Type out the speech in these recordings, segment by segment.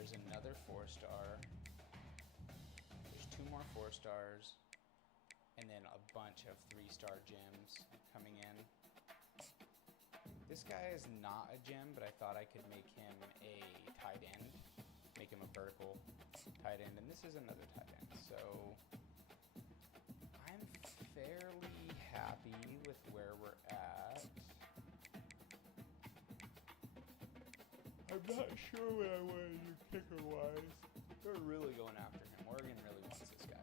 There's another 4-star. There's 2 more 4-stars. And then a bunch of 3-star gems coming in. This guy is not a gem, but I thought I could make him a tight end. Make him a vertical tight end. And this is another tight end. So I'm fairly happy with where we're at. I'm not sure what I want to do kicker-wise. They're really going after him. Oregon really wants this guy.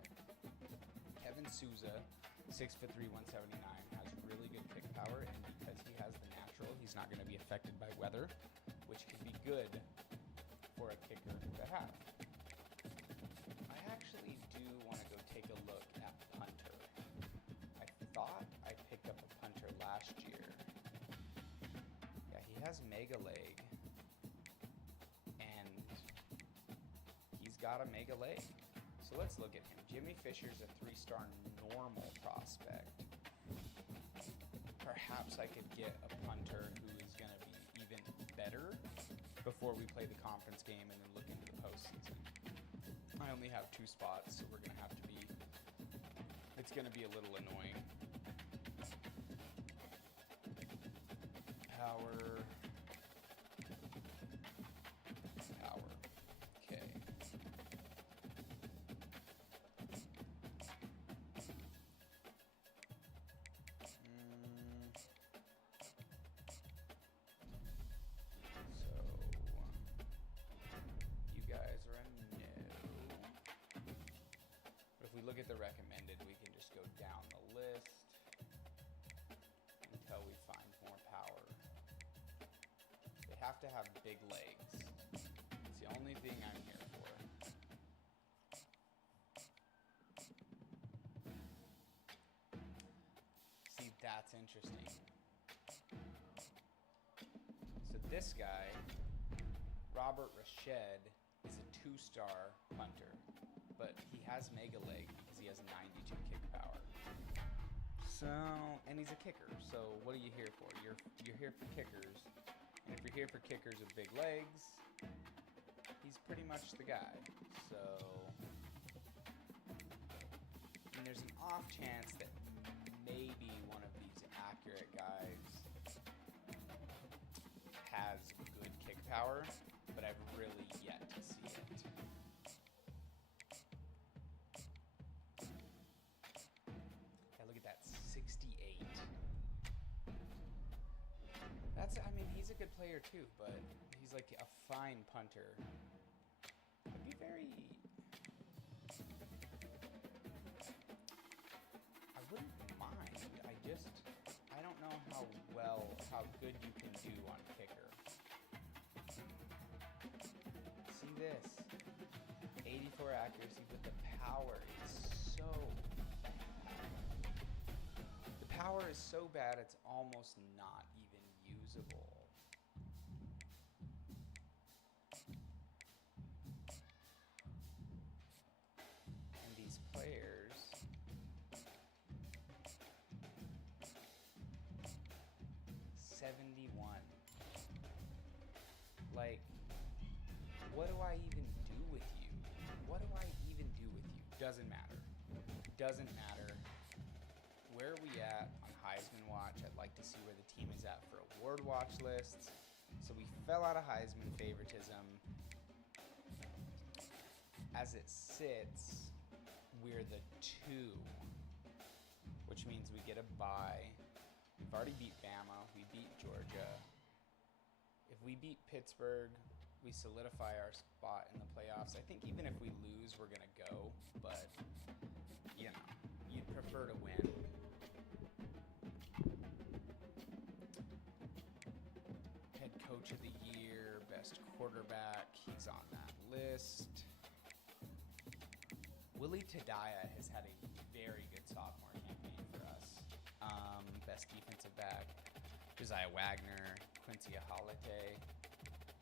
Kevin Souza, 6'3", 179, has really good kick power, and because he has the natural, he's not going to be affected by weather, which can be good for a kicker to have. I actually do want to go take a look at punter. I thought I picked up a punter last year. Yeah, he has mega leg, and he's got a mega leg. So let's look at him. Jimmy Fisher's a 3-star normal prospect. Perhaps I could get a punter who is going to be even better before we play the conference game and then look into the postseason. I only have 2 spots, so we're going to have to be... It's going to be a little annoying. Power. Okay. Guys are a no. But if we look at the recommended, we can just go down the list until we find more power. They have to have big legs. It's the only thing I'm here for. See, that's interesting. So this guy, Robert Rashed, is a 2-star punter, but he has mega leg because he has 92 kick power. So, and he's a kicker. So what are you here for? You're here for kickers, and if you're here for kickers with big legs, he's pretty much the guy. So, and there's an off chance that maybe one of these accurate guys has good kick power, but I've really yet to see it. Yeah, look at that, 68. I mean, he's a good player too, but he's like a fine punter. I'd be very... I wouldn't mind. I don't know how good you can do on kicker. See this, 84 accuracy, but the power is so bad. The power is so bad it's almost not even usable. And these players, $71. Like, what do I even do with you? What do I even do with you? Doesn't matter. Doesn't matter. Where are we at on Heisman Watch? I'd like to see where the team is at for award watch lists. So we fell out of Heisman favoritism. As it sits, we're the 2, which means we get a bye. We've already beat Bama. We beat Georgia. If we beat Pittsburgh, we solidify our spot in the playoffs. I think even if we lose, we're going to go. But, you know, you'd prefer to win. Head coach of the year, best quarterback. He's on that list. Willie Tadaya has had a very good sophomore campaign for us. Best defensive back, Josiah Wagner, Quincy Ahalate.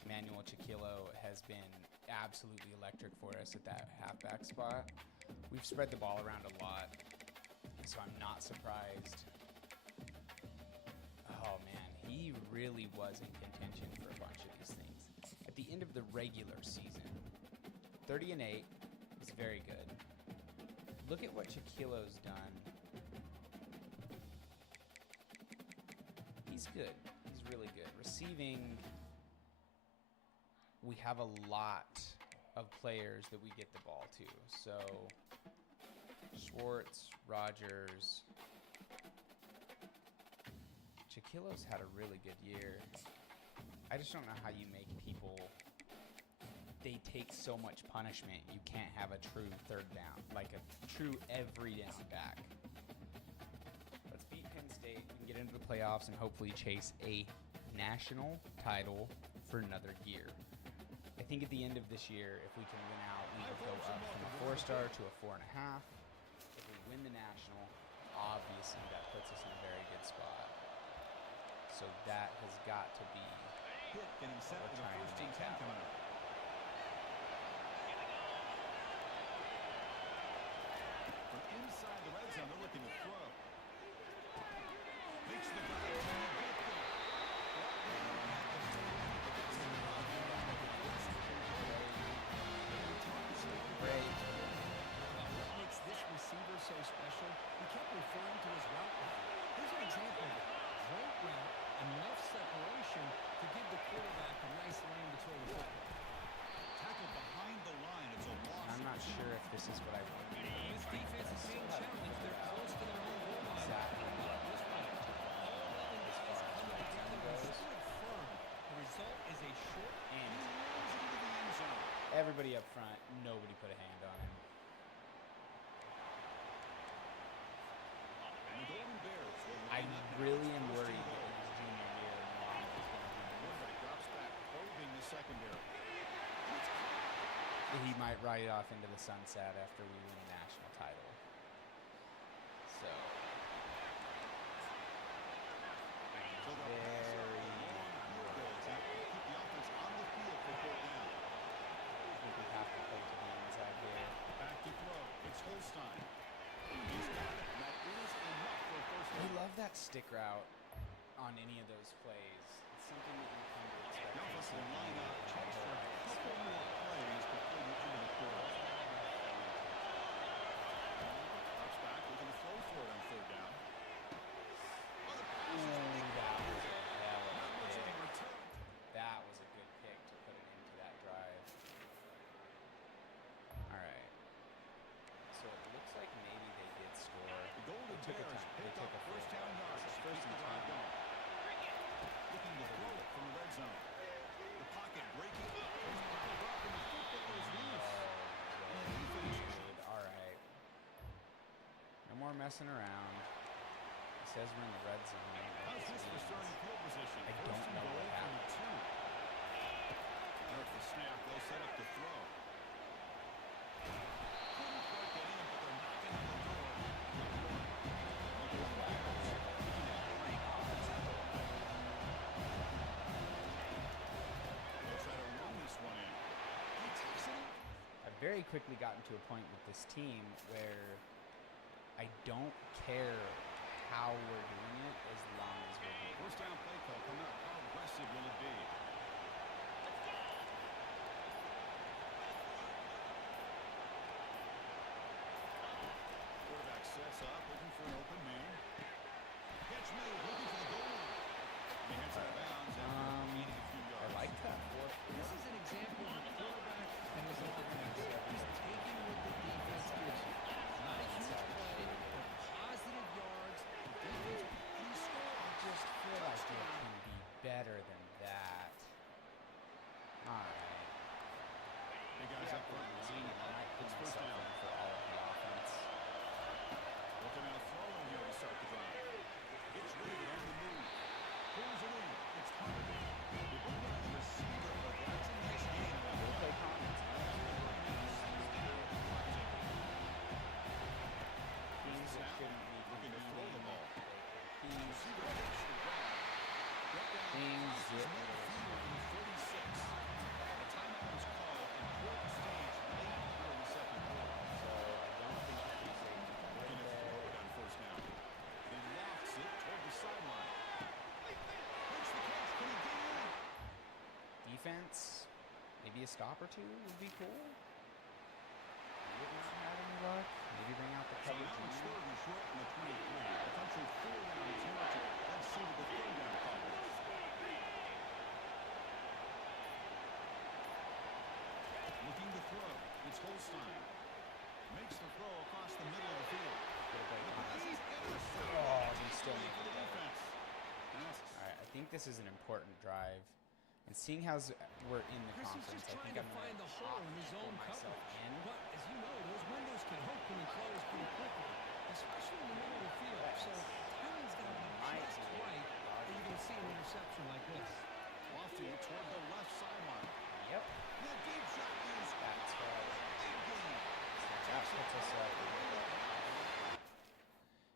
Manuel Chiquillo has been absolutely electric for us at that halfback spot. We've spread the ball around a lot, so I'm not surprised. Oh man, he really was in contention for a bunch of these things. I at the end of the regular season, 30-8 is very good. Look at what Shaquilo's done. He's good. He's really good. Receiving, we have a lot of players that we get the ball to. So, Schwartz, Rogers. Shaquilo's had a really good year. I just don't know how you make people... They take so much punishment, you can't have a true third down. Like a true every down back. Let's beat Penn State and get into the playoffs and hopefully chase a national title for another year. I think at the end of this year, if we can win out, we will go up from a 4-star to a 4.5. If we win the national, obviously that puts us in a very good spot. So that has got to be what we're trying to make happen. From inside the red zone, they're looking to throw. Makes the play. What makes this receiver so special? He kept referring to his route line. Here's an example of it. Great route, enough separation to give the quarterback a nice lane to throw the football. Tackled behind the line. It's a loss. I'm not sure if this is what I want. This defense is being challenged. They're close to their own goal line. Exactly. This one, all 11 guys coming together and stood firm. The result is a short And he rolls it into the end zone. Everybody up front, nobody put a hand on him. And the Golden Bears will I line up really now. am First worried and that goal. his junior year and Long is going to be Quarterback drops back, probing the secondary. he might ride it off into the sunset after we win a national title. So, So the passer, very a long field goal attempt will keep the offense on the field for fourth down. I think we have to play to the inside here. Back to throw. It's Holstein. He's got it. And that is enough for a first We down. love that stick route on any of those plays. It's something that we come to expect. The to offense see will line up, in checks for a the couple more plays before the end of the quarter. Drops back, looking to throw for it on third down. Oh, the pass is not much of a return. That was a good pick to put it into that drive. All right. So it looks like maybe they did score. The Golden They took a Bears time. They picked took up a first field down goal. yards. It's First keep and the drive 10. going. Looking to throw it from the red zone. The pocket breaking up. There's a ball drop and the football is loose. And the defense Dude, all right. No more messing around. It says we're in the red zone. How's this for starting field position? I First don't and know goal what from the happened. 2. There's the snap. They'll set up the throw. Couldn't quite get in, but they're knocking on the door. They'll try to run this one in. He takes it. I've very quickly gotten to a point with this team where I don't care how we're doing it as long as we're doing it. First down play call coming up. How aggressive will it be? Quarterback sets up, looking for an open man. Catch made, looking for the goal line. He heads out of bounds after gaining a few I yards. like that fourth. This is an example of a quarterback and his offense. He's taking what the defense gives you. Not a huge play, but positive yards. The defense, he scored. I just feel like it can be better than that. All right. Big guys up front. It's first down. For all of the offense. Looking out throwing here to start the drive. Gets rid of it on the move. Pulls it in. It's Hunt. The big guy, the receiver, but that's a nice gain. We'll play comments. Teams that shouldn't be Looking to throw the ball. Teams Receiver takes the grab. Brought down. Things This is that- made a field in the 36. A timeout was called. Important stage late here in the second quarter. So I don't think the free safety can Looking right to throw there. it on first down. He lofts it toward the sideline. Makes the catch. Can he get in? Defense, Maybe a stop or two would be cool. Maybe if not had any luck. Maybe bring out the So cover now it's two. third and short from the 23. Potential four-down territory. Let's see what the third down call is. Looking to throw. It's Holstein. Makes the throw across the middle of the field. Oh, he still made For the the play. defense. Yes. All right, I think this is an important drive. And seeing how we're in the Chris is conference, just I trying think to I'm find going the to hole in his own myself coverage. in. But as you know, those windows can open and close pretty quickly, especially in the middle of the field. So timing's got to be just right, or you're going to see an interception like this. Lofty toward the left sideline. Yep, The deep shot is that's right. big game. That puts us up.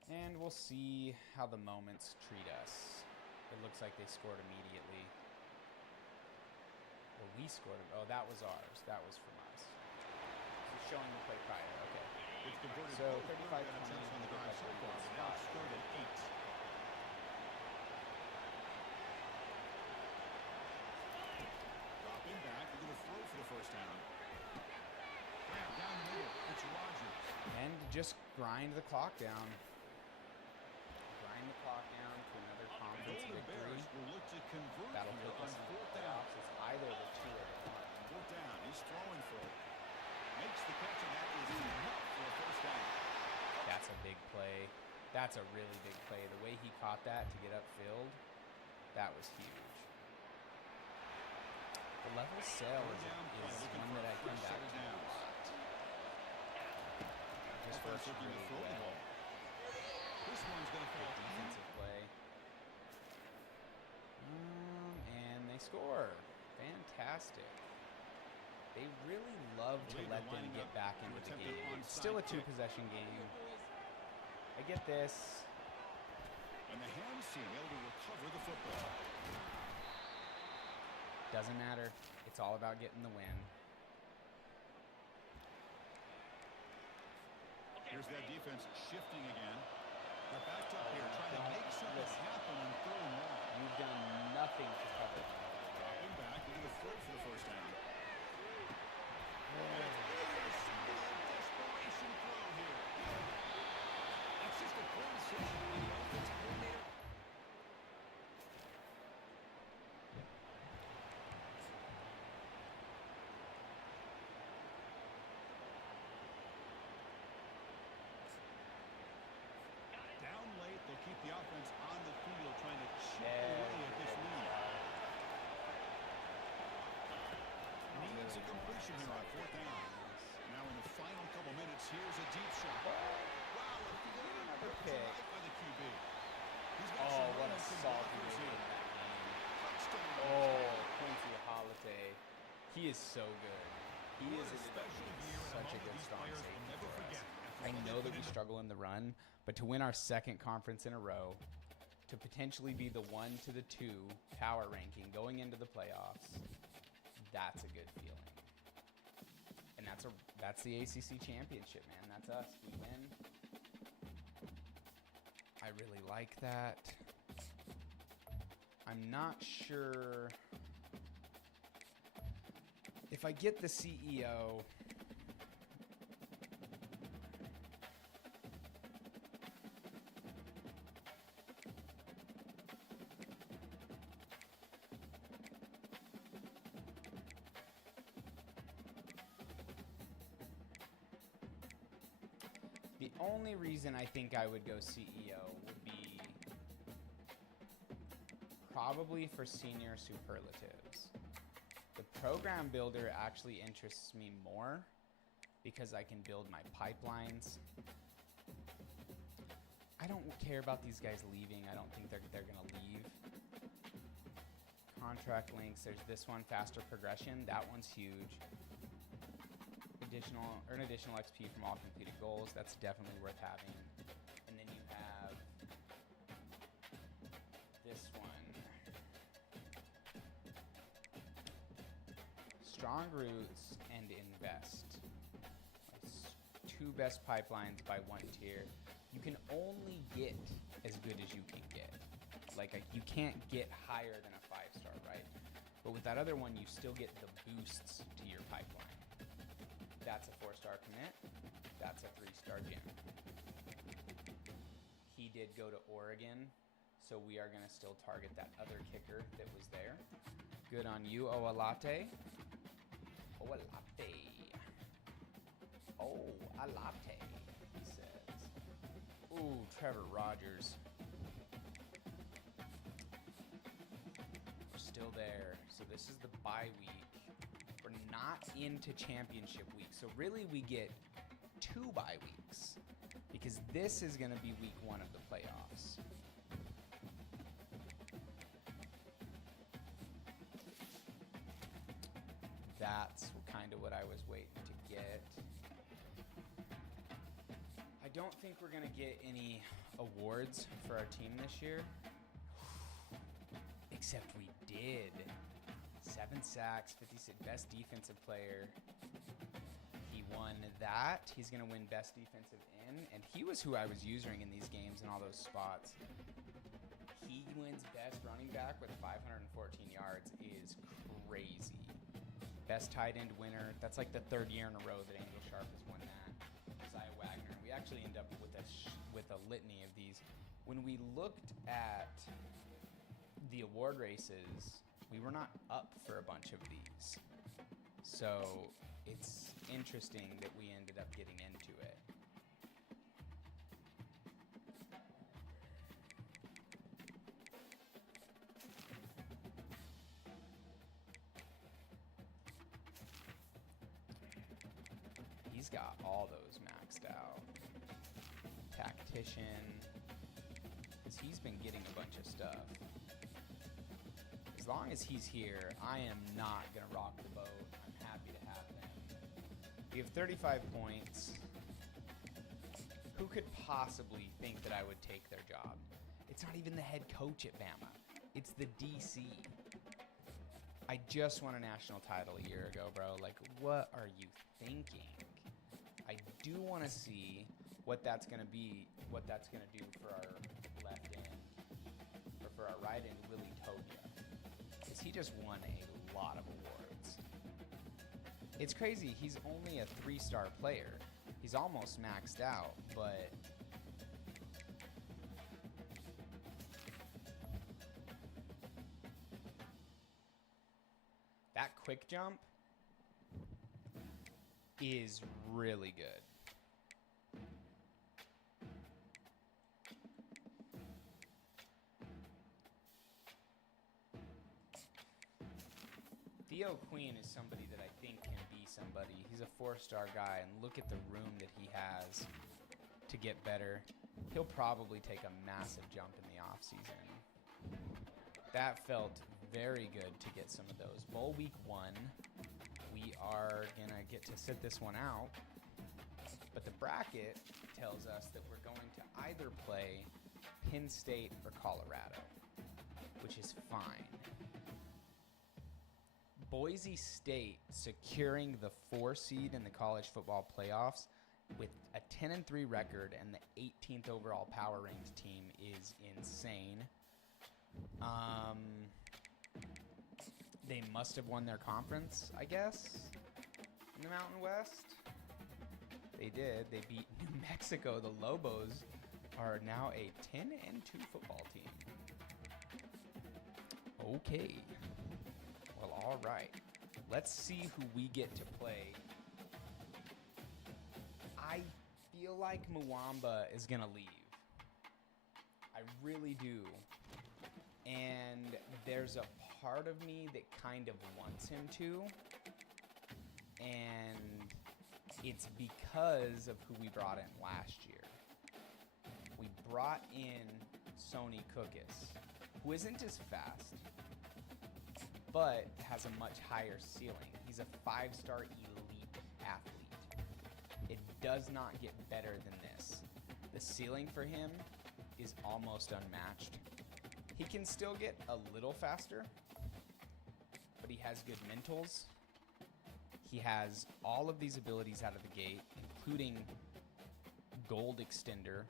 And we'll see how the moments treat us. It looks like they scored immediately. Well, we scored. Oh, that was ours. That was from us. It's showing the play prior. Okay. It's converted So, both 35 third down attempts on the drive so far. They're now scored at 8. Dropping back. They're going to throw for the first down. Grab down the middle. It's Rogers. And just grind the clock down. Grind the clock down to another conference Golden victory. Bears will look to convert That'll here put on us in the fourth down. playoffs. It's either the 2 or the 1. Fourth down. He's throwing for it. Makes the catch, and that is enough for a first down. That's a big play. That's a really big play. The way he caught that to get upfield, that was huge. The level sale Third down play, is looking one for that I a come first back set of to a downs. lot. Just Offense works looking to really throw the well. ball. This one's going to fall Good in. defensive play. And they score. Fantastic. They really love to Believe let they're them lining get up back to into the attempt an game. It's onside still a kick. 2-possession game. I get this. And the Hams team able to recover the football. Doesn't matter. It's all about getting the win. Here's that defense shifting again. They're backed up here, trying to make something happen on third and long. You've done nothing to cover them. Dropping back, they're going to throw for the first down. Desperation throw here. That's just a poor decision by the offensive coordinator. Down late, they'll keep the offense on the field, trying to chip away at this lead. Needs a completion here on fourth down. Now in the final couple minutes, here's a deep shot. Wow, a field Another pick. right by the QB. He's got Oh, some what a room and salty blockers way here. in that game. Touchdown. Oh, Quincy Holiday. He is so good. He What is a special year and a such a moment good these strong players will safety never for us. forget after I all they know that put we into- struggle in the run, but to win our second conference in a row, to potentially be the 1 to the 2 power ranking going into the playoffs, that's a good feeling. And that's the ACC championship, man. That's us. We win. I really like that. I'm not sure if I get the CEO. The only reason I think I would go CEO would be probably for senior superlatives. The program builder actually interests me more because I can build my pipelines. I don't care about these guys leaving. I don't think they're going to leave. Contract links. There's this one, faster progression. That one's huge. Earn additional XP from all completed goals. That's definitely worth having. And then you have this one. Strong roots and invest. Two best pipelines by one tier. You can only get as good as you can get. You can't get higher than a 5-star, right? But with that other one, you still get the boosts to your pipeline. That's a 4-star commit. That's a 3-star gem. He did go to Oregon, so we are going to still target that other kicker that was there. Good on you, Oalate. Oalate. Oh, a latte, he says. Ooh, Trevor Rogers. We're still there. So this is the bye week. We're not into championship week. So really we get 2 bye weeks because this is going to be week 1 of the playoffs. That's kind of what I was waiting to get. I don't think we're going to get any awards for our team this year. Except we did. 7 sacks, 56, best defensive player. He won that. He's going to win best defensive end. And he was who I was using in these games in all those spots. He wins best running back with 514 yards is crazy. Best tight end winner. That's like the 3rd year in a row that Angel Sharp has won that. Josiah Wagner. We actually end up with a litany of these. When we looked at the award races, we were not up for a bunch of these. So it's interesting that we ended up getting into it. He's got all those maxed out. Tactician. Because he's been getting a bunch of stuff. As long as he's here, I am not going to rock the boat. I'm happy to have him. We have 35 points. Who could possibly think that I would take their job? It's not even the head coach at Bama. It's the DC. I just won a national title a year ago, bro. Like, what are you thinking? I do want to see what that's going to be, what that's going to do for our left end, or for our right end, Willie Togia. Because he just won a lot of awards. It's crazy. He's only a 3-star player. He's almost maxed out, but that quick jump is really good. Theo Queen is somebody that I think can be somebody. He's a 4-star guy, and look at the room that he has to get better. He'll probably take a massive jump in the offseason. That felt very good to get some of those. Bowl week 1, we are going to get to sit this one out. But the bracket tells us that we're going to either play Penn State or Colorado, which is fine. Boise State securing the 4 seed in the college football playoffs with a 10-3 record and the 18th overall power ranked team is insane. They must have won their conference, I guess, in the Mountain West. They did. They beat New Mexico. The Lobos are now a 10-2 football team. Okay. Well, all right. Let's see who we get to play. I feel like Mwamba is going to leave. I really do. And there's a part of me that kind of wants him to. And it's because of who we brought in last year. We brought in Sony Kukis, who isn't as fast, but has a much higher ceiling. He's a 5-star elite athlete. It does not get better than this. The ceiling for him is almost unmatched. He can still get a little faster, but he has good mentals. He has all of these abilities out of the gate, including gold extender,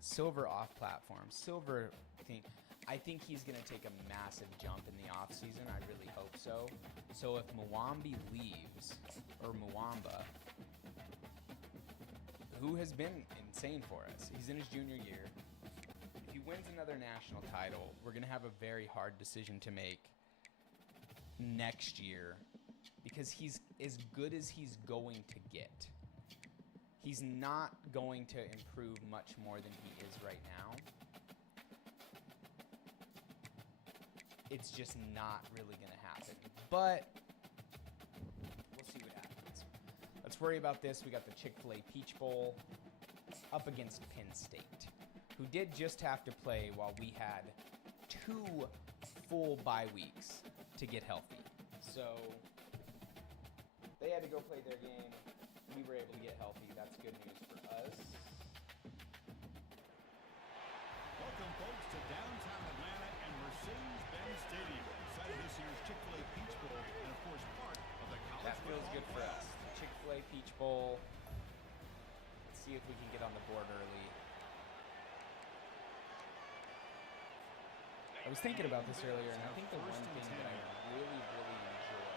silver off platform, silver thing. I think he's going to take a massive jump in the offseason. I really hope so. so. So if Mwambi leaves, or Mwamba, who has been insane for us, he's in his junior year. If he wins another national title, we're going to have a very hard decision to make next year because he's as good as he's going to get. He's not going to improve much more than he is right now. It's just not really going to happen. But we'll see what happens. Let's worry about this. We got the Chick-fil-A Peach Bowl up against Penn State, who did just have to play while we had 2 full bye weeks to get healthy. So they had to go play their game. We were able to get healthy. That's good news for us. Welcome, folks, to downtown Atlanta and Mercedes-Benz Stadium, site of this year's Chick-fil-A Peach Bowl, and of course part of the college That feels football good for us. playoff. The Chick-fil-A Peach Bowl. Let's see if we can get on the board early. I was thinking about this earlier, and I think the one thing that I really, really enjoy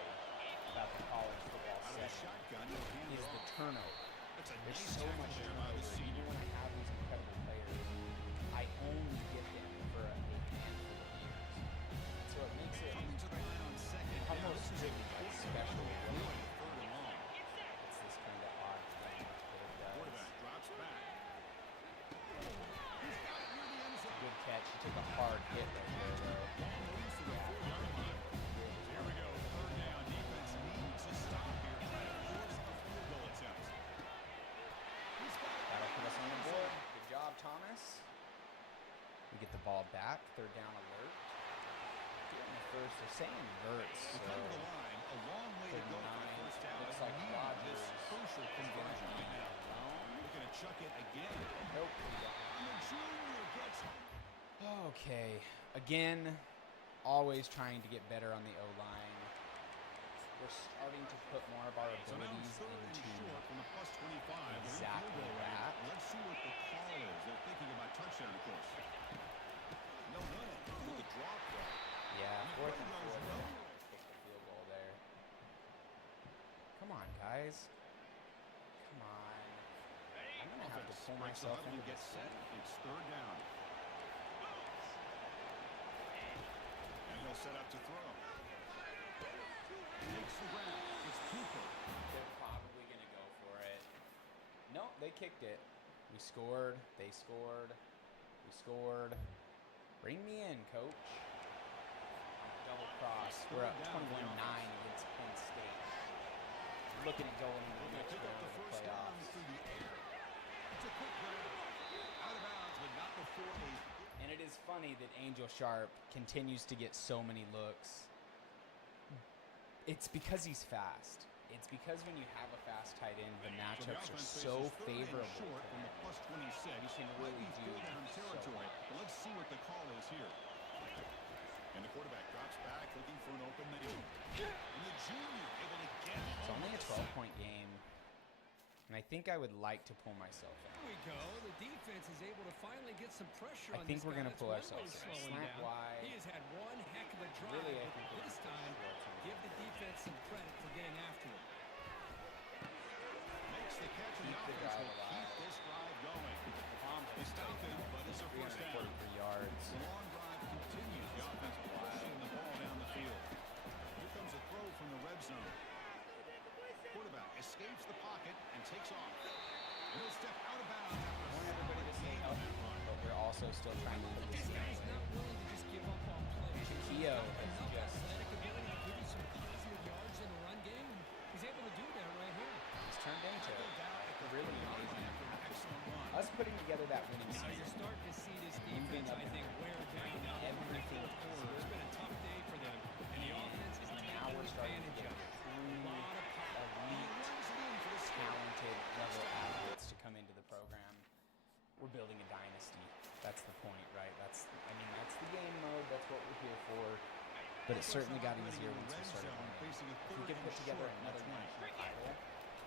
about the college football Out of the setting shotgun, he'll hand is it the off. turnover. That's a There's nice so tackle much there by the turnover. senior. Even when I have these incredible players, I only get them for a handful of years. So it makes it Coming to the line on second down. almost This is a really like quarterback special. draw on third and long. It's this kind of odd thing that it does. Quarterback drops back. He's got it near the end zone. Good catch. He took a hard hit right there, though. Ball moves to the 4-yard line. Here we go. Third down. Defense needs a stop here. Trying to force a field goal attempt. He's got it. That'll put us on the board. Good job, Thomas. We get the ball back. Third down alert. Getting the first. They're saying verts. We So come to the line. A long way to go for the first down. Looks but like we need Rodgers this crucial conversion right now. Looking to chuck it again. Nope. And the junior gets it. Okay. Again, always trying to get better on the O-line. We're starting to put more of our So now abilities it's third and into short from the +25. They're in exactly field goal range. that. Let's see what the call is. They're thinking about touchdown, of course. No running. With the drop throw. Yeah, fourth and Goes 4. nowhere. Kick the field goal there. Come on, guys. Come on. I'm gonna have to Offense pull breaks the myself huddle into and gets this set. thing. It's third down. And he'll set up to throw. Takes the ground. It's Cooper. They're probably gonna go for it. No, they kicked it. We scored. They scored. We scored. Bring me in, coach. Double cross. We're up 21-9 against Penn State. Looking at going into the Looking to next pick up round the of the first down playoffs. through the air. It's a quick grab. Out of bounds, but not before a... And it is funny that Angel Sharp continues to get so many looks. It's because he's fast. It's because when you have a fast tight end, the matchups are so favorable to short from him. the +26. You can Might really be do fourth down so territory. much. But let's see what the call is here. And the quarterback drops back, looking for an open man. And the junior able to get it. It's only a 12-point game, and I think I would like to pull myself in. There we go. The defense is able to finally get some pressure I on think this we're guy. gonna That's pull one ourselves way in. slowing Slant down. wide. He has had one heck of a drive, Really, I but think we're this gonna time, pull ourselves give the defense some credit for getting after him. Makes the catch, and the Keep the offense drive will alive. keep this drive going. They stop him, but it's a first down. 343 yards. The long drive continues. The offense pushing the ball down the field. Here comes a throw from the red zone. Quarterback escapes the pocket and takes off. And he'll step out of bounds I after want a everybody to stay gain on healthy, that run. but we're also still trying to do This this guy's thing. not willing to just give up on plays. Keo He's got is enough just athletic ability to give you some positive yards in the run game. He's able to do that right here. He's turned into Tackled down at the really 30-yard amazing. line after an excellent run. Us putting together that winning Now you're season. starting to see this We've been defense, up I think, wear down now in the everything fourth quarter. It's been a tough day for them, and the offense is Now we're taking starting to advantage get of it. true A lot of power. elite, Runs it in for the score. talented level athletes to come into the program. We're building a dynasty. That's the point, right? That's the game mode. That's what we're here for. But it certainly got easier once we started winning. If we could put together another national title,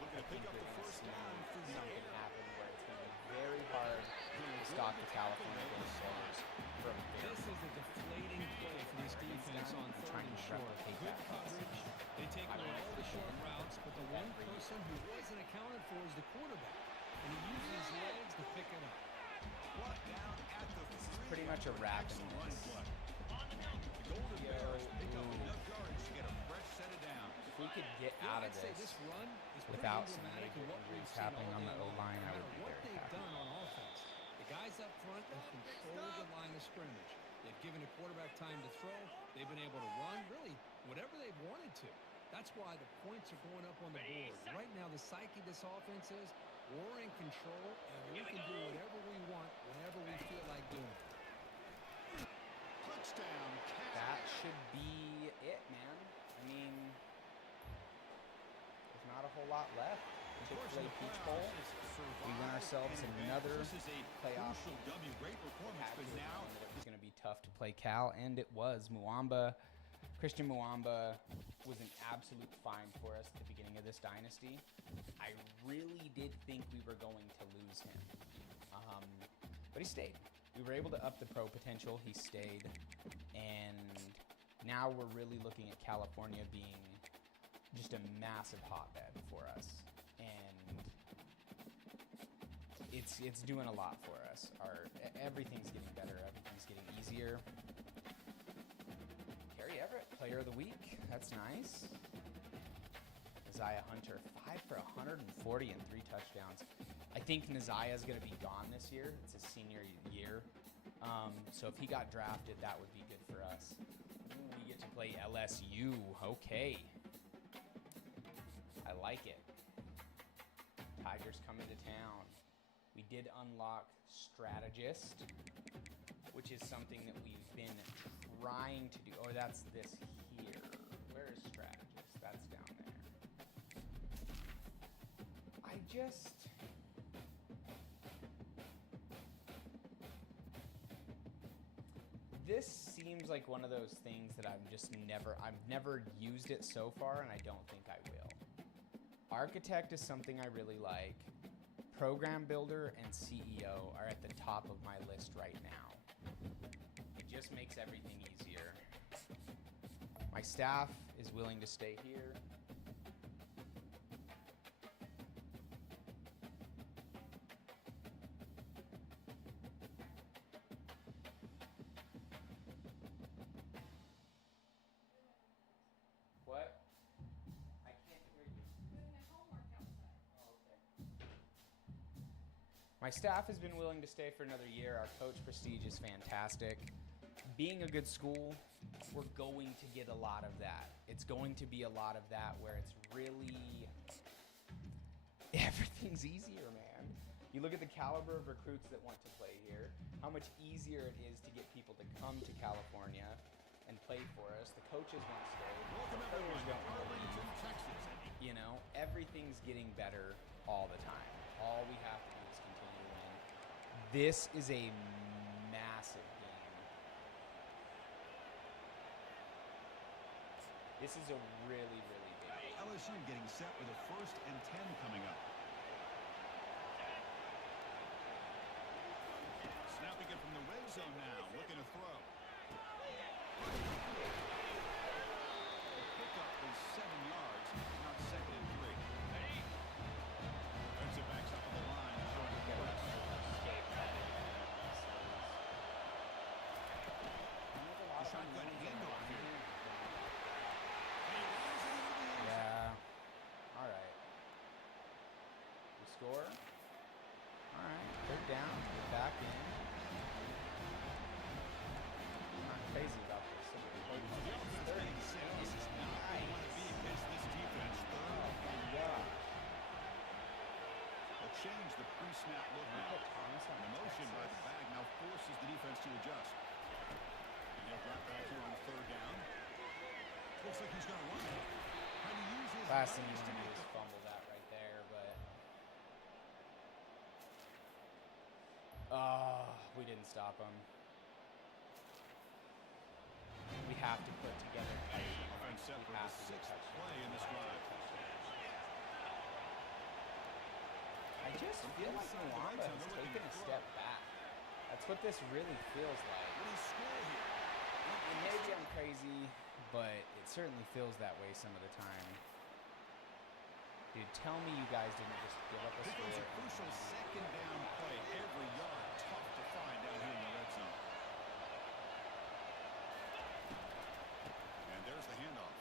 Looking I to think pick up you're the going to first see down through the something air. happen where it's going to be very hard to stop the California Gold Stars from This is a deflating play for this defense on third trying and to short. replicate Good that. coverage. person who wasn't accounted for as the quarterback, and he used his legs to pick it up. Brought down at the This is pretty much a wrap in excellent running this. play. The Golden Bears pick up enough yards to get a fresh set of downs. If we could get Yeah, out of I'd say this this run is pretty without some emblematic major of what we've injuries seen happening all on day the long. O-line, No I would matter be what very they've happy. done on offense, the guys up front have controlled the line of scrimmage. They've given a quarterback time to throw. They've been able to run, really, whatever they've wanted to. That's why the points are going up on the board. Right now, the psyche of this offense is we're in control, and we can do whatever we want whenever we feel like doing it. Touchdown, That Cat. should be it, man. I mean, there's not a whole lot left. Chick-fil-A Peach Bowl. We win ourselves another This is a playoff. crucial W. Great performance, Had but to have now known that it was going to be tough to play Cal, and it was. Christian Muamba was an absolute find for us at the beginning of this dynasty. I really did think we were going to lose him, but he stayed. We were able to up the pro potential. He stayed, and now we're really looking at California being just a massive hotbed for us, and it's doing a lot for us. Everything's getting better. Everything's getting easier. Gary Everett, Player of the Week. That's nice. Isaiah Hunter, 5 for 140 and 3 touchdowns. I think Nazia's going to be gone this year. It's his senior year. So if he got drafted, that would be good for us. Ooh, we get to play LSU. Okay. I like it. Tigers coming to town. We did unlock Strategist, which is something that we've been trying to do. Oh, that's this here. Where is Strategist? That's down there. This seems like one of those things that I've never used it so far, and I don't think I will. Architect is something I really like. Program Builder and CEO are at the top of my list right now. It just makes everything easier. My staff is willing to stay here. What? I can't hear you. My staff has been willing to stay for another year. Our coach prestige is fantastic. Being a good school, we're going to get a lot of that. It's going to be a lot of that where it's really, everything's easier, man. You look at the caliber of recruits that want to play here, how much easier it is to get people to come to California and play for us. The coaches want to stay. welcome The players everyone to don't want to leave. Arlington, Texas. You know, everything's getting better all the time. All we have to do is continue to win. This is a massive game. This is a really, really big game. LSU getting set with a 1st and 10 coming up. Snapping it from the red zone now, looking to throw. The pickup is 7 yards, not 2nd and 3. Defensive backs up on the line, showing the press. The shotgun handoff here. And he runs it into the end zone. Yeah. All right. We score. All right. 3rd down. Get back in. I'm not crazy about this. The offense getting set. This is not where you want to be against this defense. 3rd and Yeah. They'll change the pre-snap look now. Put Thomas on The motion by the back now forces the defense to adjust. And they'll drop back here on 3rd down. Looks like he's going to run it. Trying to use his Last thing legs you to want to do make is the fumble that right there, but we didn't stop him. We have to put together touchdowns. offense set We for the have to get 6th touchdowns. play in this drive. I just feel like inside the red Mwamba zone, has they're looking taken to a throw. step back. That's what this really feels like. What do you score here? And maybe I'm crazy, but it certainly feels that way some of the time. Dude, tell me you guys didn't just give up a Here comes score. a crucial second down play. Every yard tough to find down here in the red zone. And there's the handoff.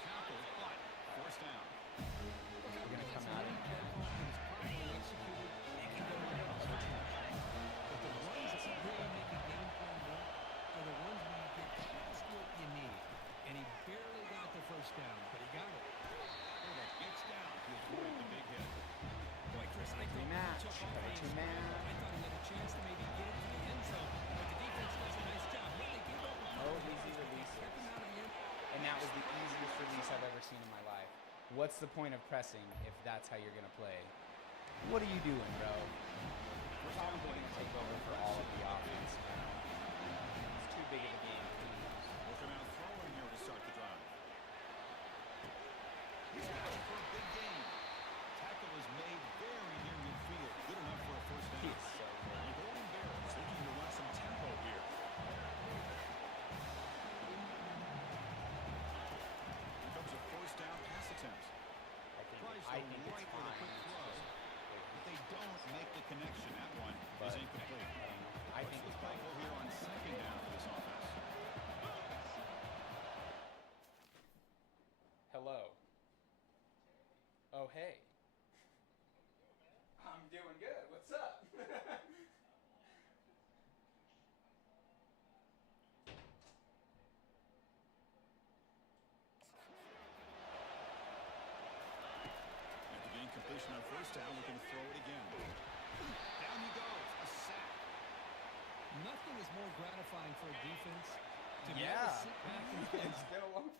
Tackle, but forced down. We're going to come out and But the ones that really make a game plan work are the ones where you get just what you need. And he barely got the first down, but he got it. Quarterback gets down to avoid the big hit. Boy, Chris, I thought rematch. he took off Better his two man. I thought he had a chance to maybe get it to the end zone, but the defense does a nice job. When they gave up a No easy releases. kept him out of the end. And that was the easiest release I've ever seen in my life. What's the point of pressing if that's how you're going to play? What are you doing, bro? We're probably going to take over for all of the offense now. It's too big of a game to lose. Looking out throwing here to start the drive. He's going for a big gain. Tackle is made very near midfield. Good enough for a first down. He's so good. The Golden Bears looking to run some tempo here. Here comes a first down pass attempt. I think it's right with a fine. quick throw. But they don't make the connection. That one But is incomplete. I think What's it's the play call here on second down for this offense? Hello. Oh, hey. I'm doing good. What's up? After getting completion on first down, we can throw it again. Down he goes. A sack. Nothing is more gratifying for a defense to be able Yeah. to sit back and think, It's been a long.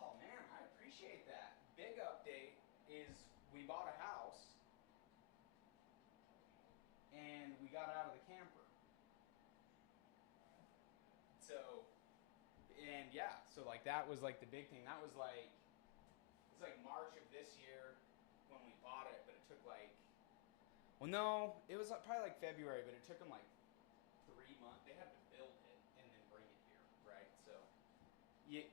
Oh man, I appreciate that. Big update is we bought a house and we got out of the camper. So, and yeah, so like that was like the big thing. That was like it's like March of this year when we bought it, but it took like. Well, no, it was probably like February, but it took them like 3 months. They had to build it and then bring it here, right? So, yeah.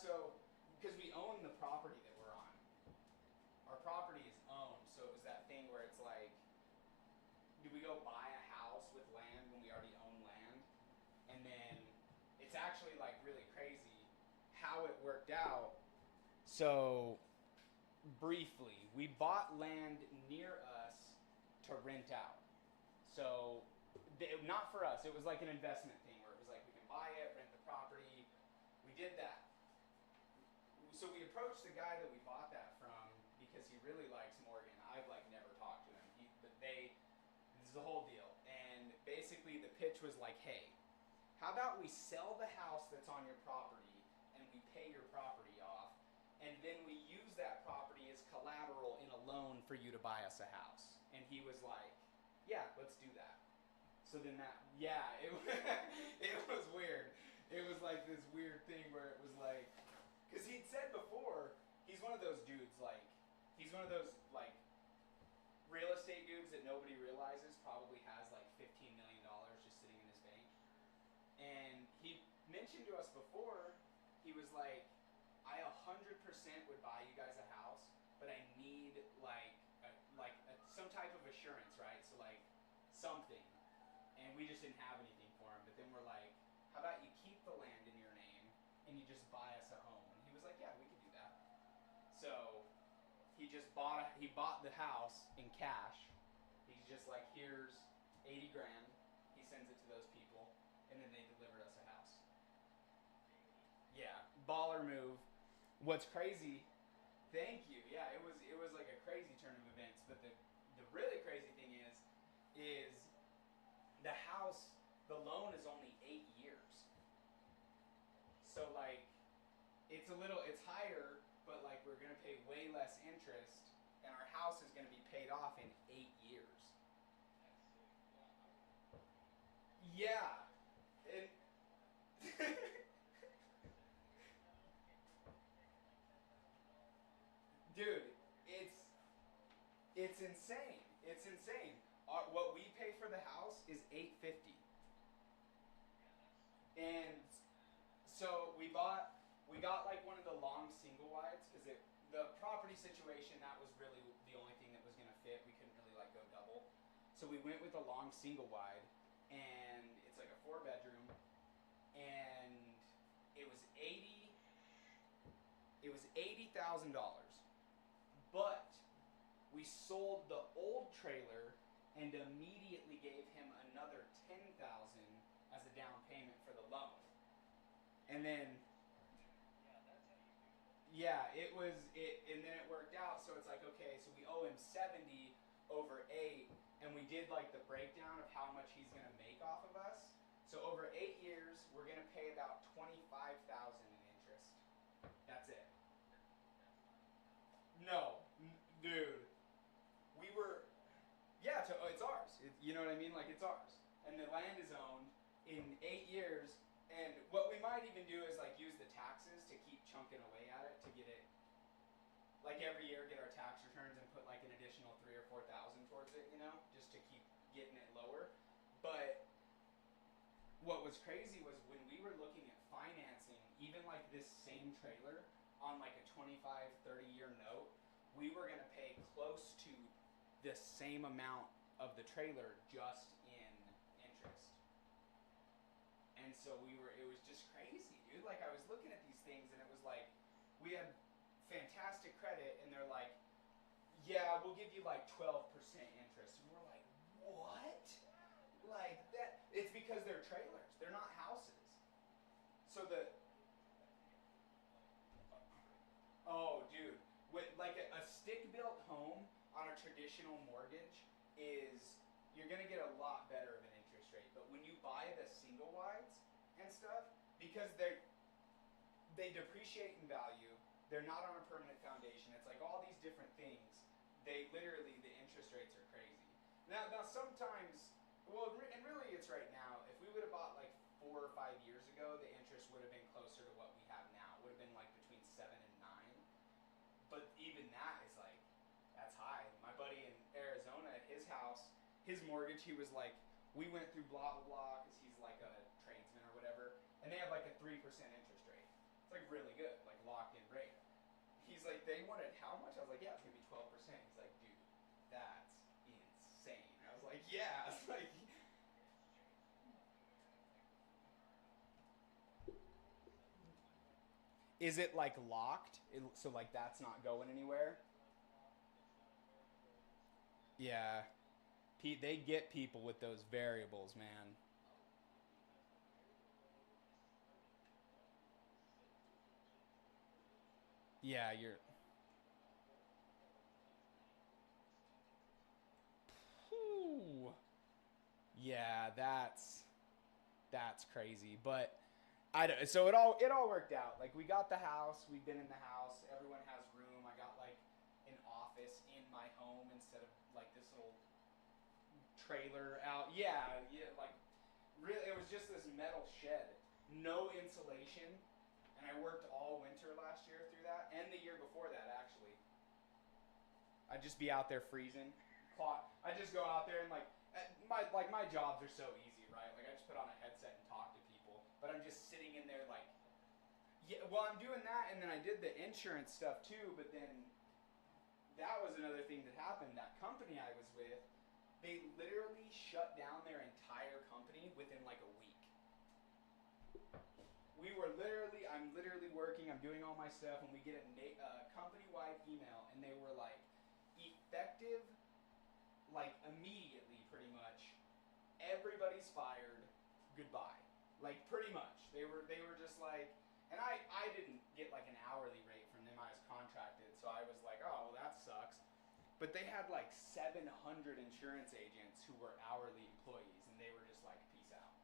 So, because we own the property that we're on, our property is owned. So it was that thing where it's like, do we go buy a house with land when we already own land? And then it's actually like really crazy how it worked out. So. Briefly, we bought land near us to rent out. So, not for us. It was like an investment thing where it was like we can buy it, rent the property. We did that. So we approached the guy that we bought that from because he really likes Morgan. I've like never talked to him. This is the whole deal. And basically the pitch was like, hey, how about we sell the house that's on your property and we pay your property off, and then we use that property as collateral in a loan for you to buy us a house. And he was like, yeah, let's do that. So then it was weird. It was like this weird thing where it was like, because he'd said before, he's one of those dudes, like, he's one of those, like, real estate dudes that nobody realizes probably has like $15 million just sitting in his bank. And he mentioned to us before, he was like, I 100% would buy you guys a house, but I need some type of assurance, right? So like something. And we just didn't have anything for him. But then we're like, how about you keep the land in your name and you just buy us a home? And he was like, yeah, we could do that. So he bought the house in cash. He's just like, here's 80 grand. He sends it to those people, and then they delivered us a house. Yeah, baller move. What's crazy? Thank you. Yeah, it was like a crazy turn of events. But the really crazy thing is the house. The loan is only 8 years. So like, it's higher, but like we're gonna pay way less interest, and our house is gonna be paid off in 8 years. Yeah, and dude, it's insane. It's insane. What we pay for the house is $850. And so we got like one of the long single wides because the property situation, that was really the only thing that was gonna fit. We couldn't really like go double, so we went with a long single wide, and it's like a 4-bedroom, and it was $80,000, but we sold the old trailer and immediately gave him another $10,000 as a down payment for the loan. And then, yeah, and then it worked out. So it's like, okay, so we owe him 70 over 8, and we did like the breakdown of how much he's gonna make off of us. So over 8 years, we're gonna pay about $25,000 in interest. That's it. No, dude, it's ours. You know what I mean? Like, it's ours, and the land is owned in 8 years. And what we might even do is like use the taxes to keep chunking away at it to get it, like every year get our tax returns and put like an additional 3,000 or 4,000 towards it, you know, just to keep getting it lower. But what was crazy was when we were looking at financing, even like this same trailer on like a 25, 30-year note, we were gonna pay close to the same amount of the trailer just in interest. And so it was just crazy, dude. Like, I was looking at these things and it was like, we had fantastic credit and they're like, yeah, we'll give you like 12% interest. And we're like, what? Like, that, it's because they're trailers. They're not houses. So oh, dude. Like a stick-built home on a traditional mortgage you're going to get a lot better of an interest rate. But when you buy the single wides and stuff, because they depreciate in value, they're not on a permanent foundation. It's like all these different things. The interest rates are crazy. Now sometimes, and really it's right now. If we would have bought like 4 or 5 years ago, the interest would have been closer to what we have now. It would have been like between 7 and 9. But even that is like, that's high. My buddy in Arizona, at his house, his mortgage, he was like, we went through blah, blah, blah, because he's like a tradesman or whatever, and they have like a 3% interest rate. It's like really good, like locked in rate. He's like, they wanted how much? I was like, yeah, it's going to be 12%. He's like, dude, that's insane. I was like, yeah. It's like, is it like locked? So like that's not going anywhere? Yeah. They get people with those variables, man. Yeah, you're. Whew. Yeah, that's crazy. But I don't. So it all worked out. Like, we got the house. We've been in the house. Everyone has room. I got like an office in my home instead of like this little trailer out. Yeah, yeah. Like, really, it was just this metal shed, no insulation, and I worked all winter last year through that, and the year before that actually. I'd just be out there freezing. I just go out there and my jobs are so easy, right? Like, I just put on a headset and talk to people, but I'm just sitting in there like, yeah. Well, I'm doing that, and then I did the insurance stuff too. But then that was another thing that happened. That company I was with, they literally shut down their entire company within like a week. I'm literally working, I'm doing all my stuff, and we get a company-wide email, and they were like, effective, like immediately, pretty much, everybody's fired, goodbye. Like, pretty much. They were just like, and I didn't get like an hourly rate from them, I was contracted, so I was like, oh, well, that sucks. But they had like 700 insurance agents who were hourly employees, and they were just like, peace out.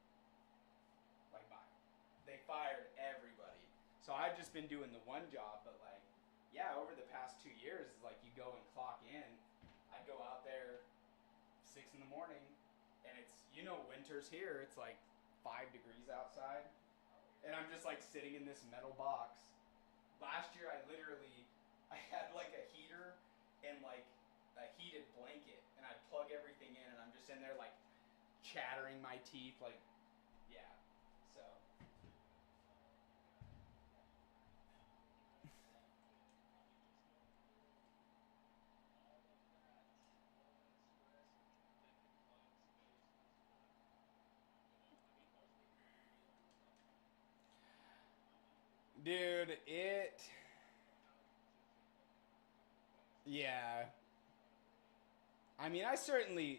Like, bye. They fired everybody. So I've just been doing the one job, but like, yeah, over the past 2 years, like, you go and clock in. I go out there 6 in the morning, and it's, winters here, it's like 5 degrees outside, and I'm just like sitting in this metal box. Last year, I had like a heater and like a heated blanket, and I'd plug everything in, and I'm just in there like chattering my teeth, like, yeah, so. Dude, it. Yeah. I mean, I certainly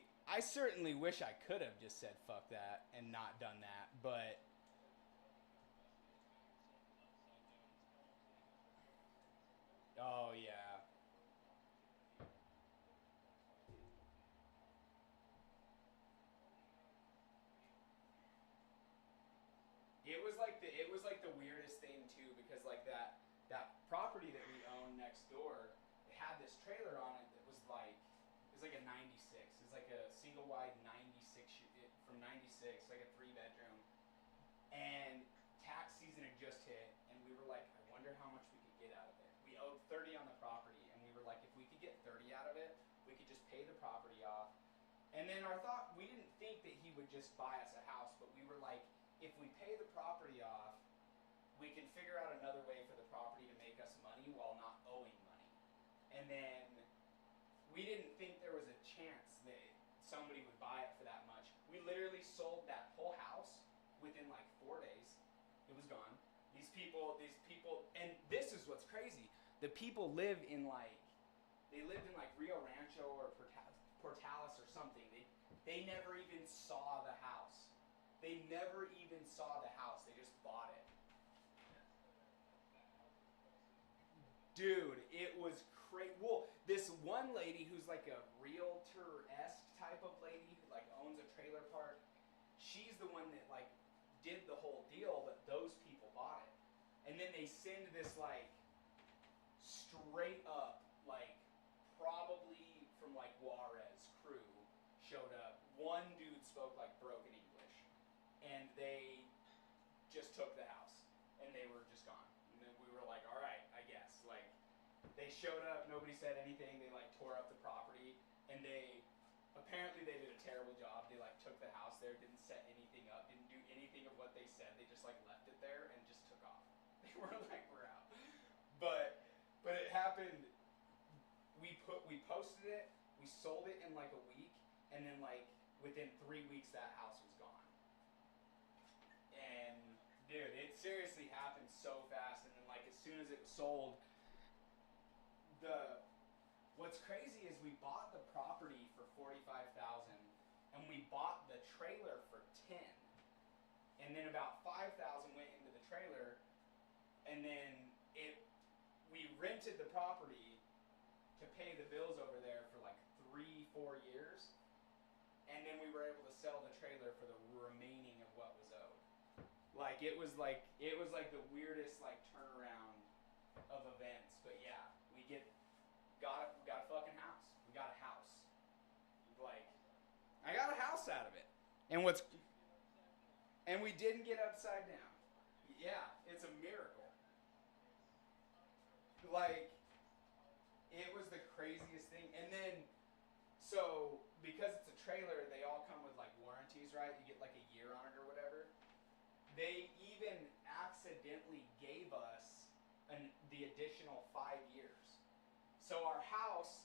wish I could have just said fuck that and not done that, but oh yeah. It was like the weirdest thing too because like that property that we own next door, it had this trailer on it that was like it was like a 96. It was like a single wide 96 from 96, like a 3 bedroom. And tax season had just hit, and we were like, I wonder how much we could get out of it. We owed 30 on the property, and we were like, if we could get 30 out of it, we could just pay the property off. And then our thought, we didn't think that he would just buy us a house, but we were like, if we pay the property off, we can figure out another way for the property to make us money while not owing money. And then we didn't think there was a chance that somebody would buy it for that much. We literally sold that whole house within like 4 days. It was gone. These people, and this is what's crazy. The people live in like, they lived in like Rio Rancho or Portales or something. They never even saw the house. They never even saw the house. They just bought it. Dude, it was crazy. Well, this one lady who's like a realtor-esque type of lady who like owns a trailer park, she's the one that like did the whole deal, but those people bought it. And then they send this like straight up, like probably from like Juarez crew showed up. One dude spoke like broken English, and they just took the house, and they were just gone. And then we were like, all right, I guess. Like, they showed up, nobody said anything. They like tore up the property, and apparently they did a terrible job. They like took the house there, didn't set anything up, didn't do anything of what they said. They just like left it there and just took off. They were like, we're out. But it happened. We posted it. We sold it in like a week, and then like within 3 weeks that house was gone. And dude, it seriously happened so fast. And then like as soon as it was sold, what's crazy is we bought the property for 45,000, and we bought the trailer for 10. And then about 5,000 went into the trailer, and then we rented the property to pay the bills over there for like 3-4 years, and then we were able to sell the trailer for the remaining of what was owed. Like it was like the weirdest like turnaround of events. But yeah, we got a fucking house. We got a house. Like I got a house out of it. And we didn't get upside down. Yeah, it's a miracle. Like it was the craziest thing. And then so because it's a trailer, they all come with like warranties, right? You get like a year on it or whatever. They even accidentally gave us the additional 5 years. So our house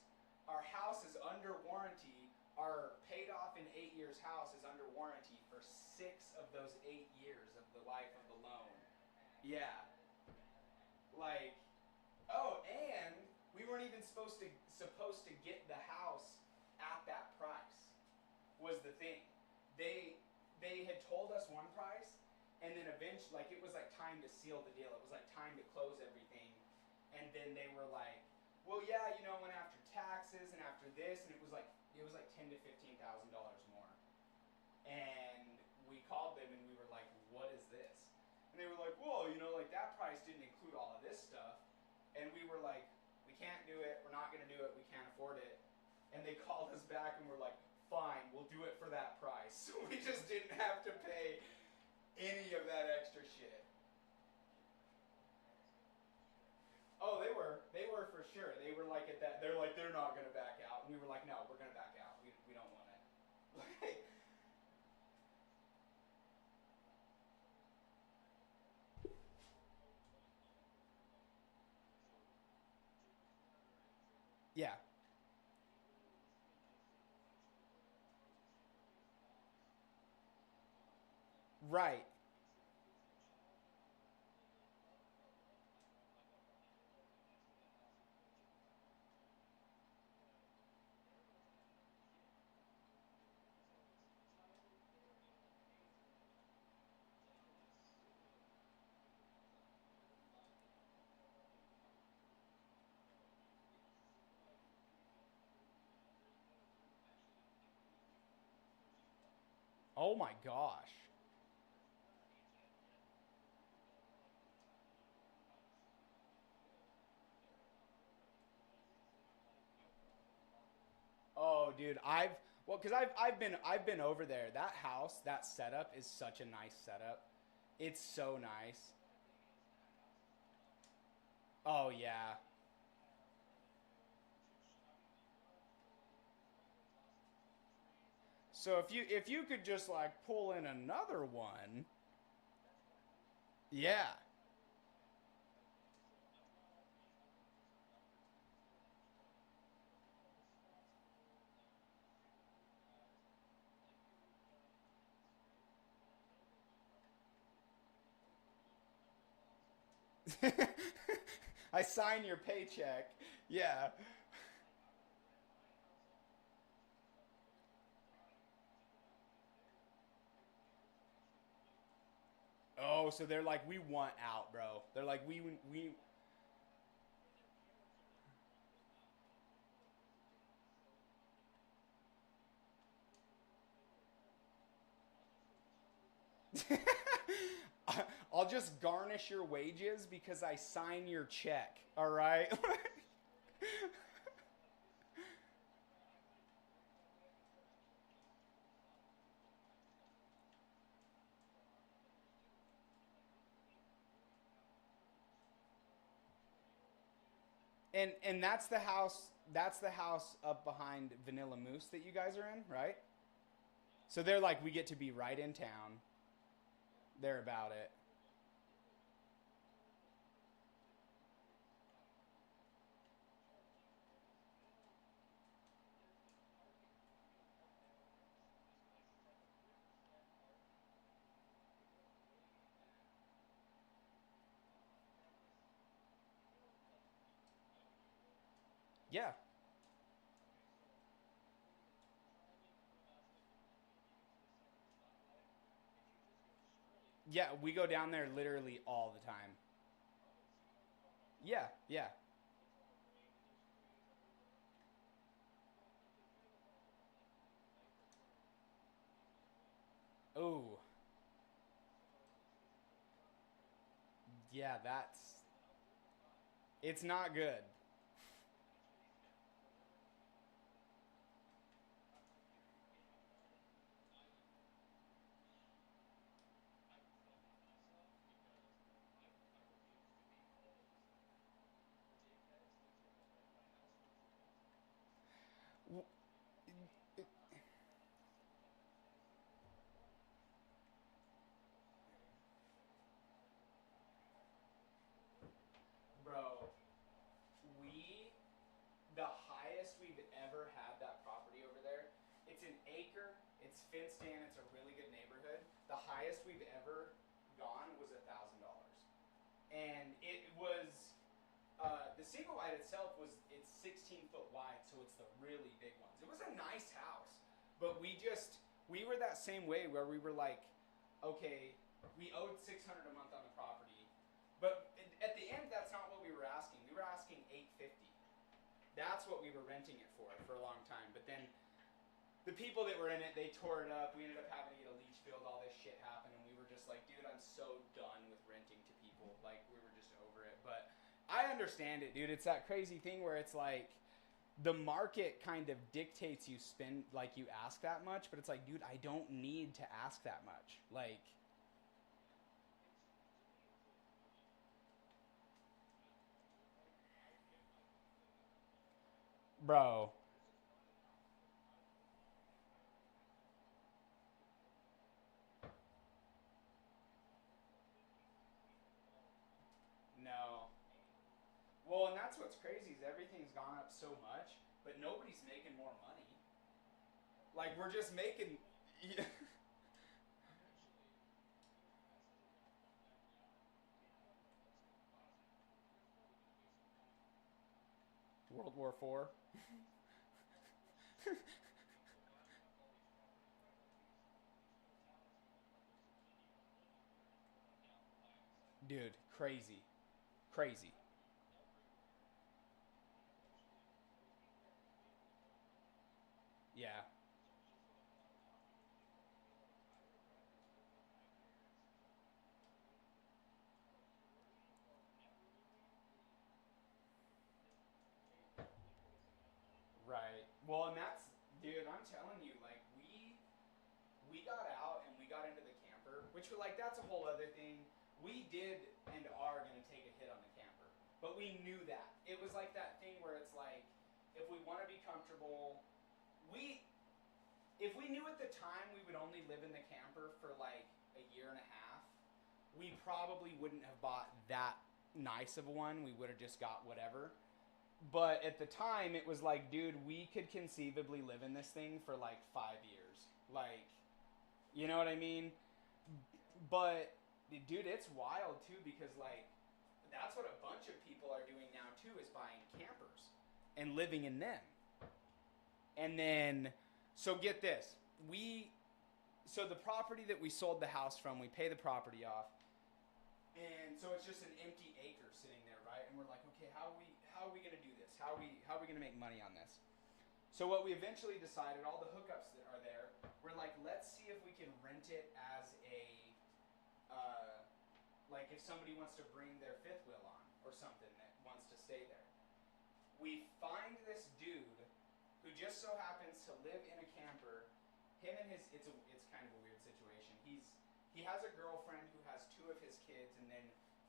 is under warranty. Our paid off in 8 years house is under warranty for 6 of those 8 years of the life of the loan. Yeah. Like, oh, and we weren't even supposed to get the house at that price. Was the thing. They had told us one price, and then eventually, like, it was like time to seal the deal. It was like time to close everything. And then they were like, well, yeah, you know, and after taxes and after this, and it was like $10,000 to $15,000 more. And we called them and we were like, what is this? And they were like, well, you know, like that price didn't include all of this stuff. And we were like, we can't do it. We're not going to do it. We can't afford it. And they called us back and were like, fine, we'll do it for that price. So we just didn't have to pay any of that extra shit. Oh, they were for sure. They were like at that. They're like they're not gonna back out, and we were like, no, we're gonna back out. We don't want it. Like, yeah, right. Oh my gosh. Oh, dude, because I've been over there. That house, that setup is such a nice setup. It's so nice. Oh yeah. So if you could just like pull in another one, yeah. I sign your paycheck. Yeah. Oh, so they're like, we want out, bro. They're like, we. I'll just garnish your wages because I sign your check. All right. And that's the house. That's the house up behind Vanilla Moose that you guys are in, right? So they're like, we get to be right in town. They're about it. Yeah. Yeah, we go down there literally all the time. Yeah, yeah. Oh, yeah, it's not good. Bro, we the highest we've ever had that property over there. It's an acre. It's fenced in. It's a really good neighborhood. The highest we've ever gone was $1,000, and it was the single wide itself was it's 16 foot wide, so it's the really big ones. It was a nice house, but we were that same way where we were like, okay, we owed 600 a month on the property, but at the end that's not what we were asking. We were asking 850. That's what we were renting it for a long time. But then the people that were in it, they tore it up. We ended up having to get a leach field. All this shit happened, and we were just like, dude, I'm so done with renting to people. Like we were just over it. But I understand it, dude. It's that crazy thing where it's like the market kind of dictates you spend like you ask that much, but it's like, dude, I don't need to ask that much. Like, bro, no. Well, and that's what's crazy is everything's gone up so much, but nobody's making more money. Like we're just making World War IV. Dude, crazy. Crazy. Yeah. like, that's a whole other thing. We did and are going to take a hit on the camper. But we knew that. It was like that thing where it's like, if we want to be comfortable, if we knew at the time we would only live in the camper for like a year and a half, we probably wouldn't have bought that nice of a one. We would have just got whatever. But at the time, it was like, dude, we could conceivably live in this thing for like 5 years. Like, you know what I mean? But, dude, it's wild too because, like, that's what a bunch of people are doing now too, is buying campers and living in them. And then, so get this. So the property that we sold the house from, we pay the property off. And so it's just an empty acre sitting there, right? And we're like, okay, how are we going to do this? How are we going to make money on this? So what we eventually decided, all the hookups that are there, we're like, let's see if we can rent it as a, like if somebody wants to bring their fifth wheel on or something that wants to stay there. We find this dude who just so happens to live in a camper. Him and his, it's kind of a weird situation. He has a girlfriend who has 2 of his kids, and then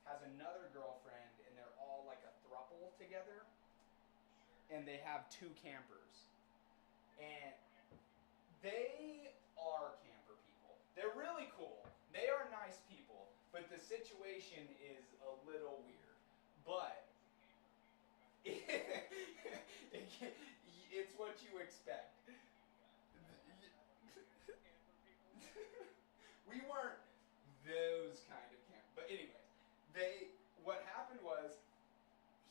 has another girlfriend, and they're all like a throuple together. And they have 2 campers. And they are camper people. They're really cool. They are nice people. But the situation is a little weird. But it's what you expect. We weren't those kind of camp. But anyways, what happened was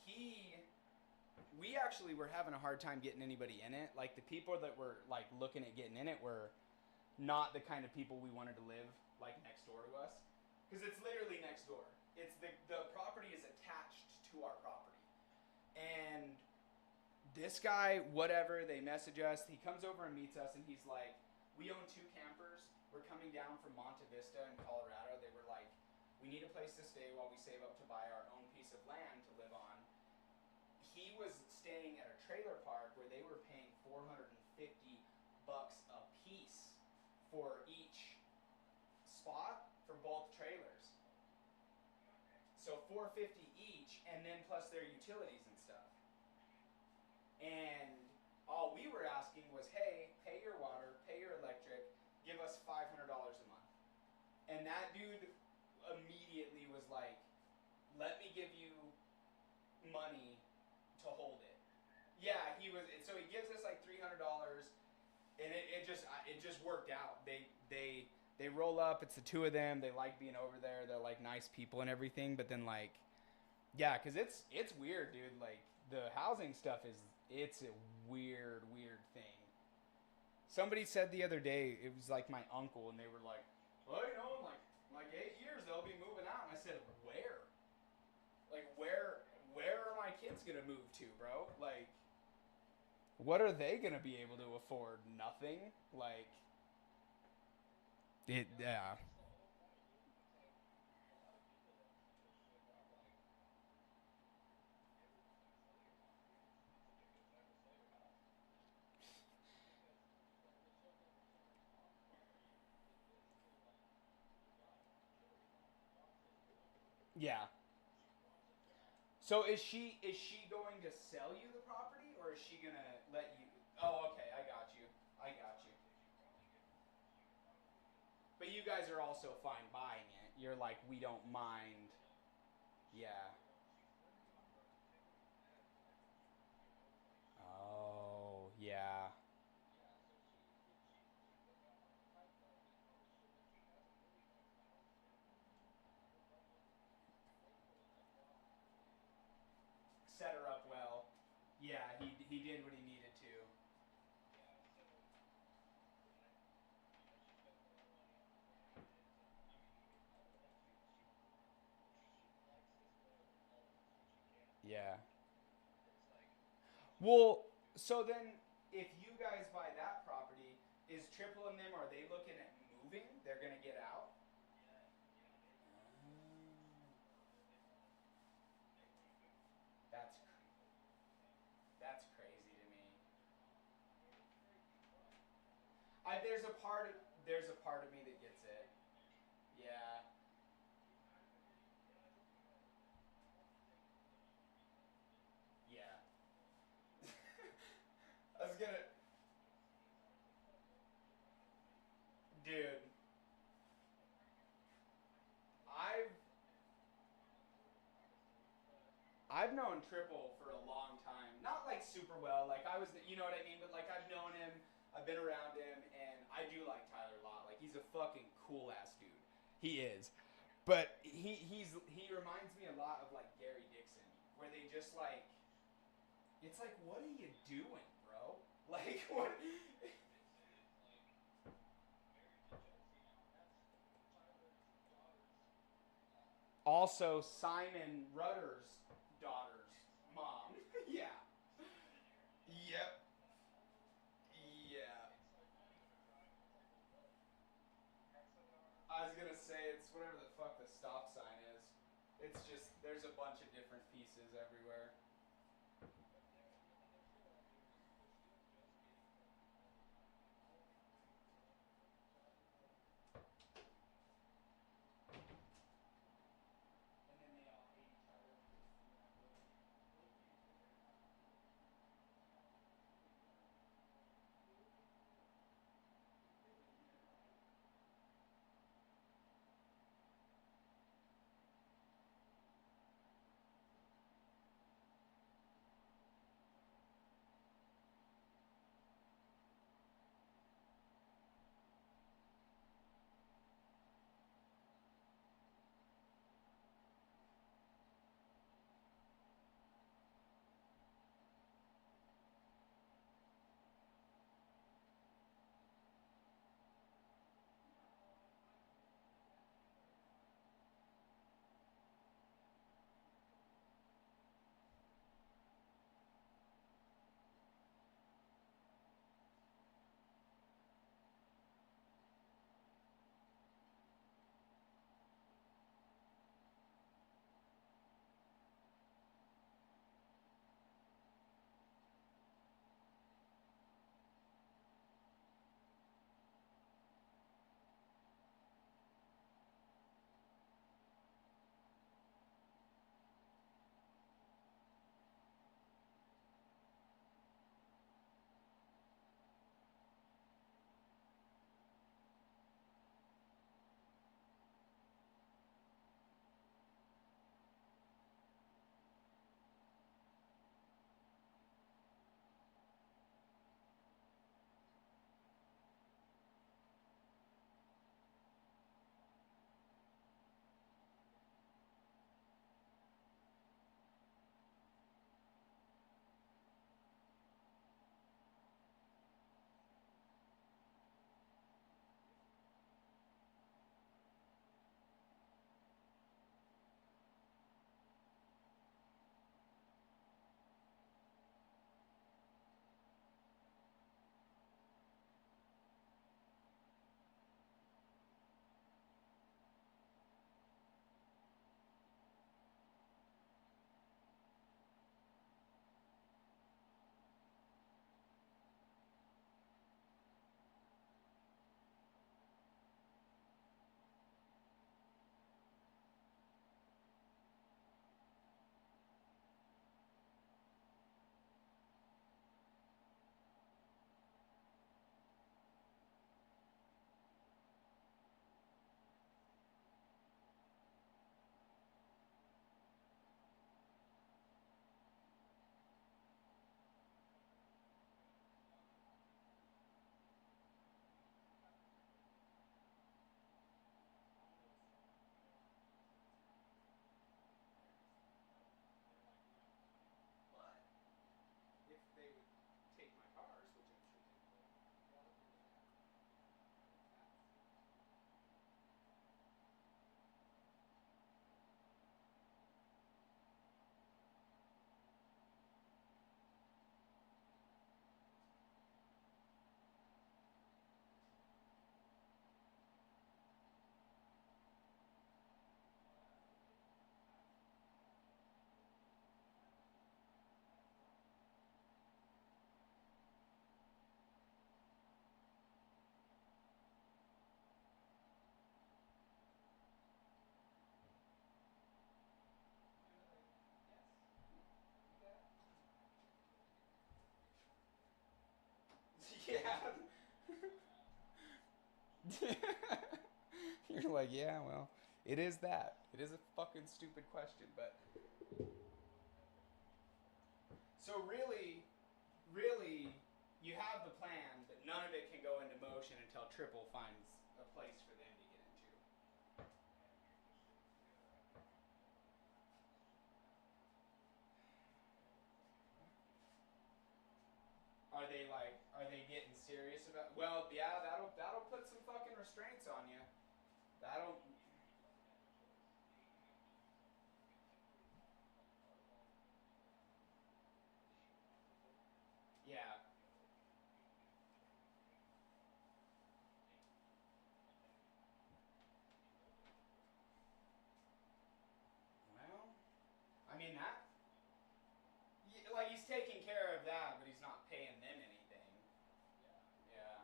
we actually were having a hard time getting anybody in it. Like, the people that were like looking at getting in it were not the kind of people we wanted to live like next door to us, because it's literally next door. It's the property is attached to our property. And this guy, whatever, they message us. He comes over and meets us, and he's like, we own 2 campers. We're coming down from Monte Vista in Colorado. They were like, we need a place to stay while we save up to buy our own piece of land to live on. He was staying at a trailer park where they were paying $450 a piece for each spot for both trailers. So $450 each, and then plus their utilities and stuff. And all we were asking was, hey, pay your water, pay your electric, give us $500 a month. And that dude immediately was like, let me give you money to hold it. Yeah, so he gives us like $300, and it just worked out. They roll up, it's the 2 of them, they like being over there, they're like nice people and everything, but then like, yeah, because it's weird, dude. Like, the housing stuff it's a weird thing. Somebody said the other day, it was like my uncle, and they were like, well, you know, in like 8 years they'll be moving out. And I said, where? Like, where are my kids gonna move to, bro? Like, what are they gonna be able to afford? Nothing. Like, yeah. Yeah. So is she going to sell you the property, or is she gonna let you? Oh, okay, I got you. But you guys are also fine buying it. You're like, we don't mind. Yeah. Oh, yeah. Set her up well. Yeah, he did what he needed to. Yeah. Well, so then if you guys buy that property, is Triple and them, are they looking at moving? They're gonna get out? That's that's crazy to me. There's a part of me that gets it. Yeah. I've known Triple for a long time. Not like super well. Like I was, you know what I mean. But like I've known him. I've been around him, and I do like Tyler a lot. Like he's a fucking cool ass dude. He is. But he reminds me a lot of like Gary Dixon, where they just like, it's like, what are you doing, bro? Like what? Also, Simon Rutter's daughter's mom. Yeah. Yep. Yeah. I was gonna say it's whatever the fuck the stop sign is. It's just there's a bunch of different pieces everywhere. And then they all hate each other. But if they would take my cars, which I'm sure they will, yeah, they'll give it back. Yeah. Yeah. You're like, yeah, well, it is that. It is a fucking stupid question, but So really, you have the plan, but none of it can go into motion until Triple finds a place for them to get into. Are they getting serious about? Well, yeah, that'll put some fucking restraints on you. That'll. Yeah. Well, I mean that. Like he's taking care of that, but he's not paying them anything. Yeah.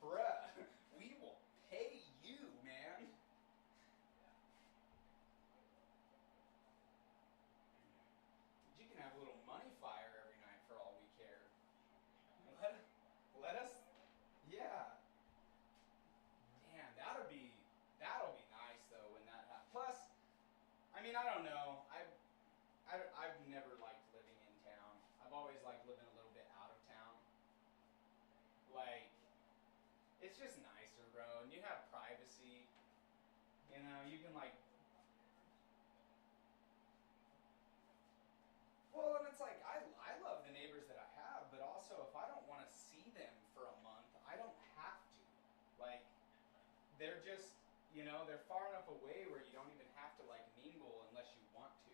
Bruh, we will pay you, man. You can have a little money fire every night for all we care. Let us. Yeah. Man, that'll be nice though when that happens. Plus, I mean, I don't know. I've never liked living in town. I've always liked living a little bit out of town. Like, it's just nicer, bro. And you have privacy. You know, you can like. Well, and it's like I love the neighbors that I have, but also if I don't want to see them for a month, I don't have to. Like, they're just, they're far enough away where you don't even have to like mingle unless you want to.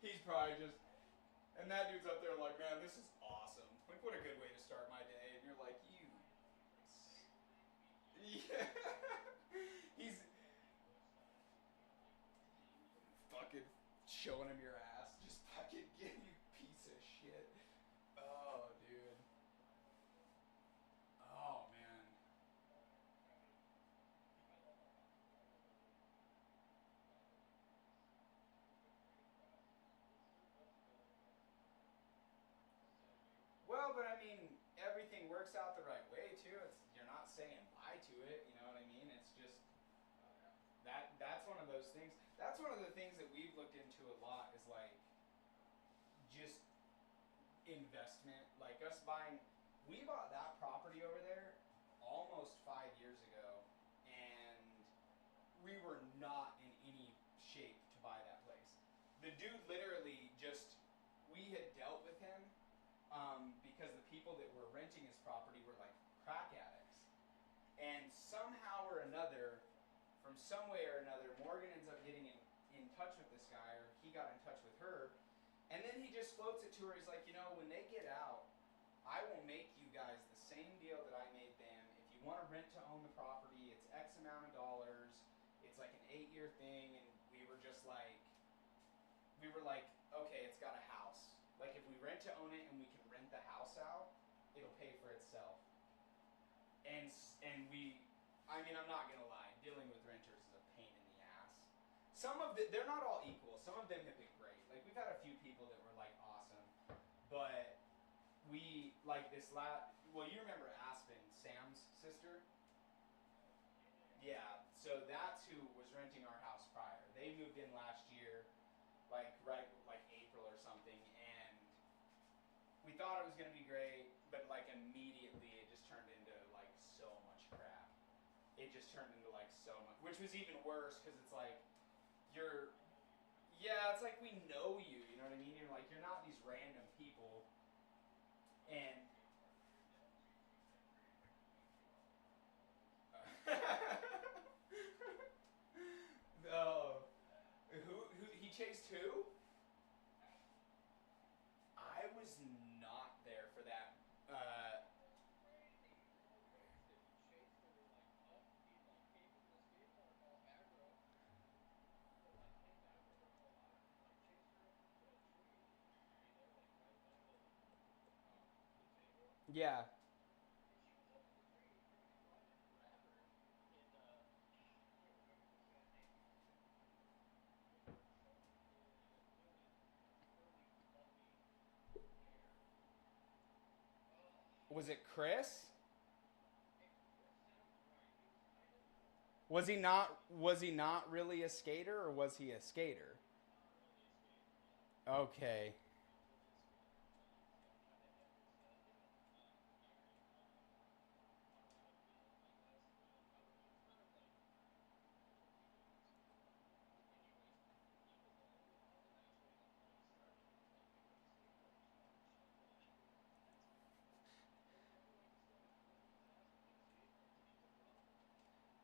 He's probably just, and that dude's up there like, man, this is awesome. Like, what a good way to start my day. And you're like, yeah. He's fucking showing him your ass. Just fucking get you piece of shit. Oh, dude. Oh, man. Well, but I mean, everything works out the right way too. You're not saying bye to it. You know what I mean? It's just that's one of those things. That's one of the things that we've looked into a lot is like just investment. Like us buying, we bought that property over there almost 5 years ago, and we were not in any shape to buy that place. The dude literally just, we had dealt with him because the people that were renting his property were like crack addicts. And somehow or another, from some way or another, Morgan ends up getting in touch with this guy, or he got in touch with her. And then he just floats it to her. He's like, when they get out, I will make you guys the same deal that I made them. If you want to rent to own the property, it's X amount of dollars. It's like an 8-year thing. And we were like, okay, it's got a house. Like if we rent to own it and we can rent the house out, it'll pay for itself. And we, I mean, I'm not gonna lie, dealing with renters is a pain in the ass. They're not all equal. Some of them have been great. Like we've had a few people that were like awesome, but we like this well, you remember Aspen, Sam's sister? Yeah, so that's who was renting our house prior. They moved in last year, like April or something, and we thought it was gonna be great, but like immediately it just turned into like so much crap. It just turned into like so much, which was even worse because it's like it's like we know you. You know what I mean? You're like you're not these random people, and no, who he chased who? I was not there for that. Yeah. Was it Chris? Was he not really a skater or was he a skater? Okay.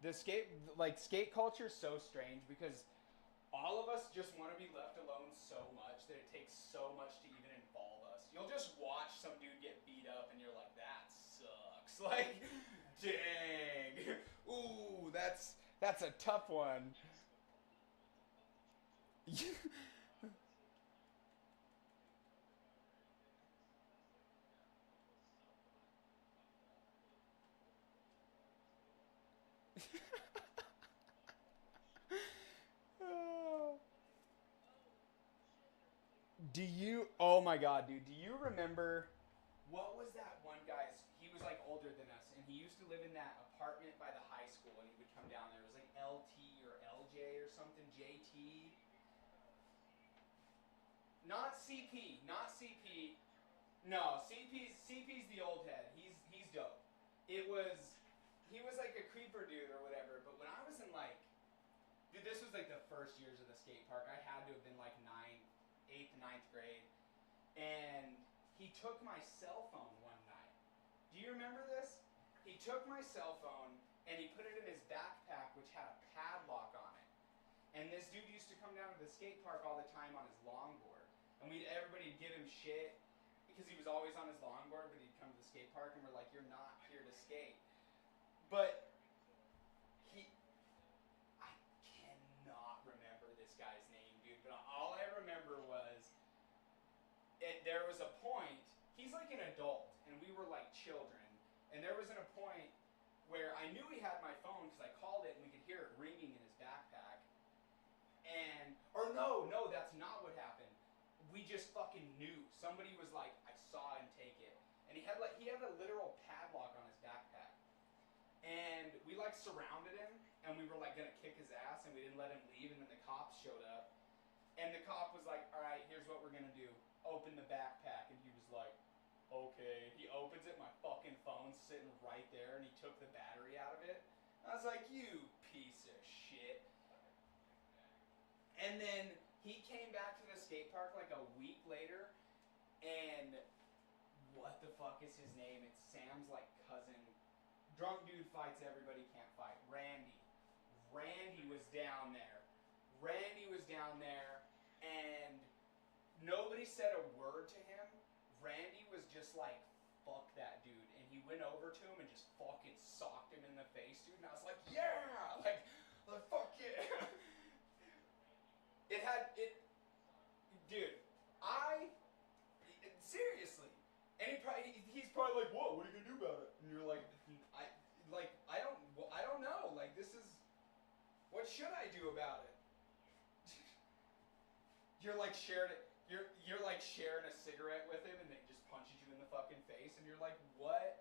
The skate culture is so strange because all of us just want to be left alone so much that it takes so much to even involve us. You'll just watch some dude get beat up and you're like, that sucks. Like, dang. Ooh, that's a tough one. Do you? Oh my god, dude. Do you remember? What was that one guy's? He was like older than us, and he used to live in that apartment by the high school, and he would come down there. It was like LT or LJ or something. JT. Not CP. Not CP. No, CP's the old head. He's dope. It was he was like a creeper dude or whatever. But when I was in like, dude, this was like the first years of the skate park. I had to have been like eighth, ninth grade, and he took my cell phone one night. Do you remember this? He took my cell phone and he put it in his backpack, which had a padlock on it. And this dude used to come down to the skate park all the time on his longboard, and everybody'd give him shit because he was always on his longboard, but he'd come to the skate park and we're like, "You're not here to skate." But he, I cannot remember this guy's name, dude. But all I remember was there was a point. He's like an adult, and we were like children. And there was a point where I knew he had my phone because I called it and we could hear it ringing in his backpack. Or no, that's not what happened. We just fucking knew. Somebody was like, I saw him take it, and he had a literal padlock on his backpack. And we like surrounded him, and we were like gonna kick his ass, and we didn't let him leave. And then the cops showed up, and the cop was like, "All right, here's what we're gonna do. Open the backpack." And he was like, "Okay." He opens it, my fucking phone's sitting right there, and he took the battery out of it. I was like, "You piece of shit." And then he came back to the skate park like a week later, and what the fuck is his name? It's Sam's like cousin. Drunk dude fights everybody, can't fight. Randy. Randy was down there. Randy was down there, and nobody said a word to him. Randy was just like, fuck that dude. And he went over to him and just fucking socked him in the face, dude. And I was like, yeah! Like fuck yeah! Dude, seriously. And he's probably like, what are you gonna do about it? And you're like, I don't know. Like, this is, what should I do about it? You're like sharing it. You're like sharing a cigarette with him, and then he just punches you in the fucking face, and you're like, what?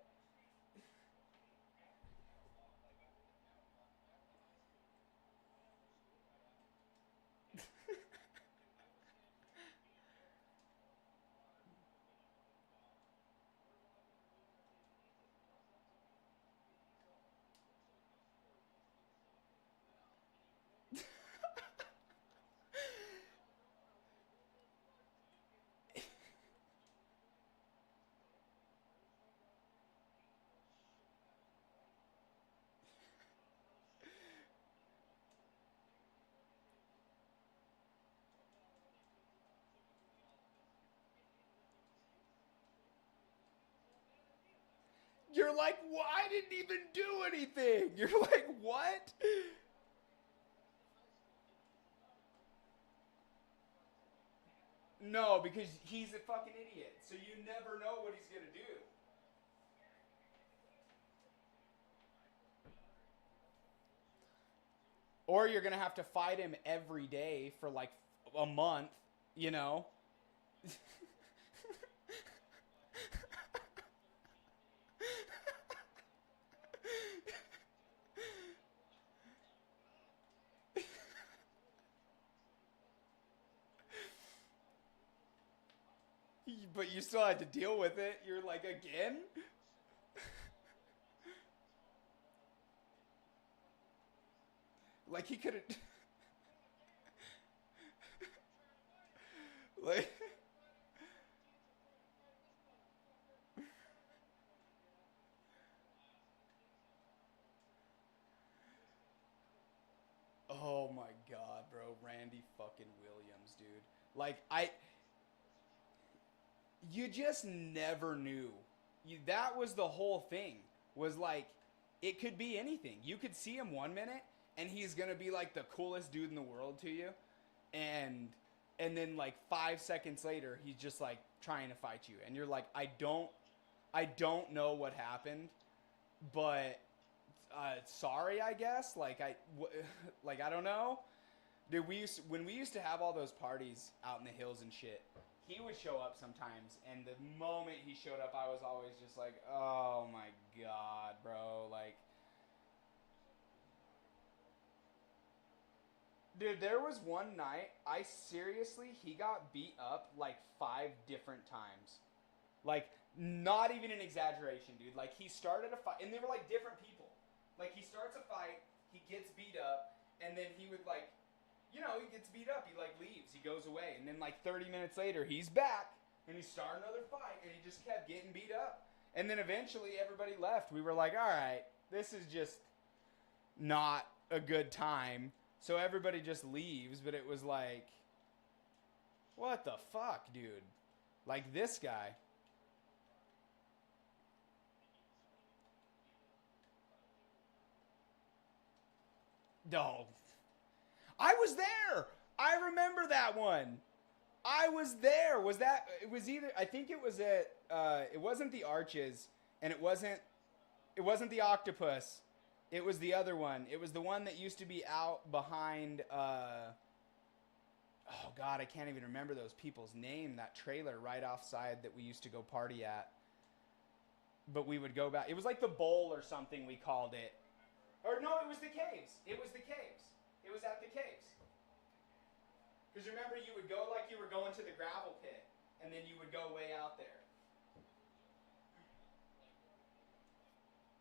You're like, well, I didn't even do anything. You're like, what? No, because he's a fucking idiot. So you never know what he's gonna do. Or you're going to have to fight him every day for like a month, you know? But you still had to deal with it. You're like, again? Like he could have like oh my god, bro. Randy fucking Williams, dude. Like you just never knew. That was the whole thing. Was like it could be anything. You could see him 1 minute and he's going to be like the coolest dude in the world to you, and then like 5 seconds later he's just like trying to fight you and you're like I don't know what happened, but sorry, I guess. Like like I don't know. Dude, when we used to have all those parties out in the hills and shit, he would show up sometimes, and the moment he showed up, I was always just like, oh my god, bro. Like, dude, there was one night, he got beat up like 5 different times. Like, not even an exaggeration, dude. Like, he started a fight, and they were like different people. Like, he starts a fight, he gets beat up, and then he would like, he gets beat up, he like leaves, he goes away, and then like 30 minutes later, he's back, and he started another fight, and he just kept getting beat up. And then eventually everybody left. We were like, all right, this is just not a good time. So everybody just leaves, but it was like, what the fuck, dude? Like this guy. No. I was there. I remember that one. I was there. It was either, I think it was it wasn't the Arches, and it wasn't the Octopus. It was the other one. It was the one that used to be out behind, oh God, I can't even remember those people's name, that trailer right offside that we used to go party at. But we would go back. It was like the bowl or something we called it. Or no, it was the caves. It was the caves. It was at the caves. Because remember, you would go like you were going to the gravel pit, and then you would go way out there.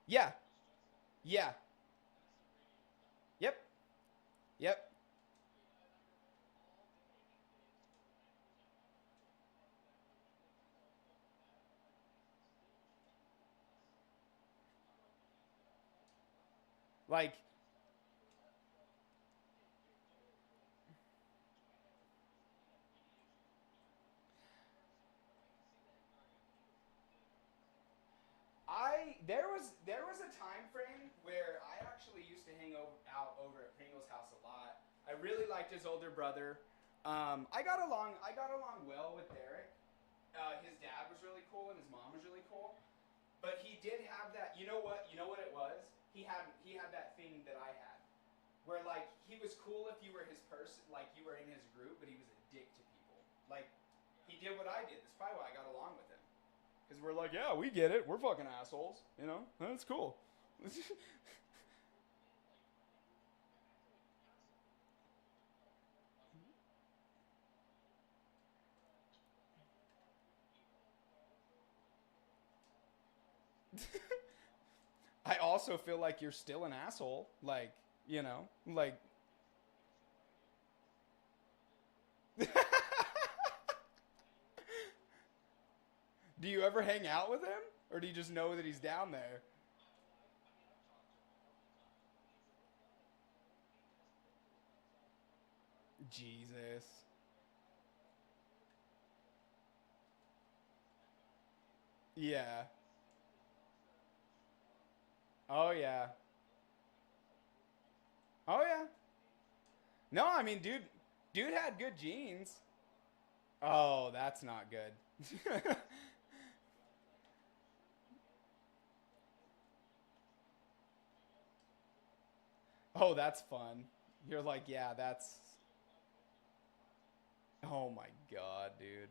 Yeah. Yeah. Yep. Yep. Like, there was a time frame where I actually used to out over at Pringle's house a lot. I really liked his older brother. I got along well with Derek. His dad was really cool and his mom was really cool. But he did have that. You know what? You know what it was? He had that thing that I had, where like he was cool if you were his person, like you were in his group, but he was a dick to people. Like he did what I did. That's probably why I got along with him. Because we're like, yeah, we get it. We're fucking assholes. That's cool. I also feel like you're still an asshole. Like. Do you ever hang out with him? Or do you just know that he's down there? Jesus. Yeah. Oh, yeah. Oh, yeah. No, I mean, dude had good genes. Oh, that's not good. Oh, that's fun. You're like, yeah, that's... Oh my God, dude.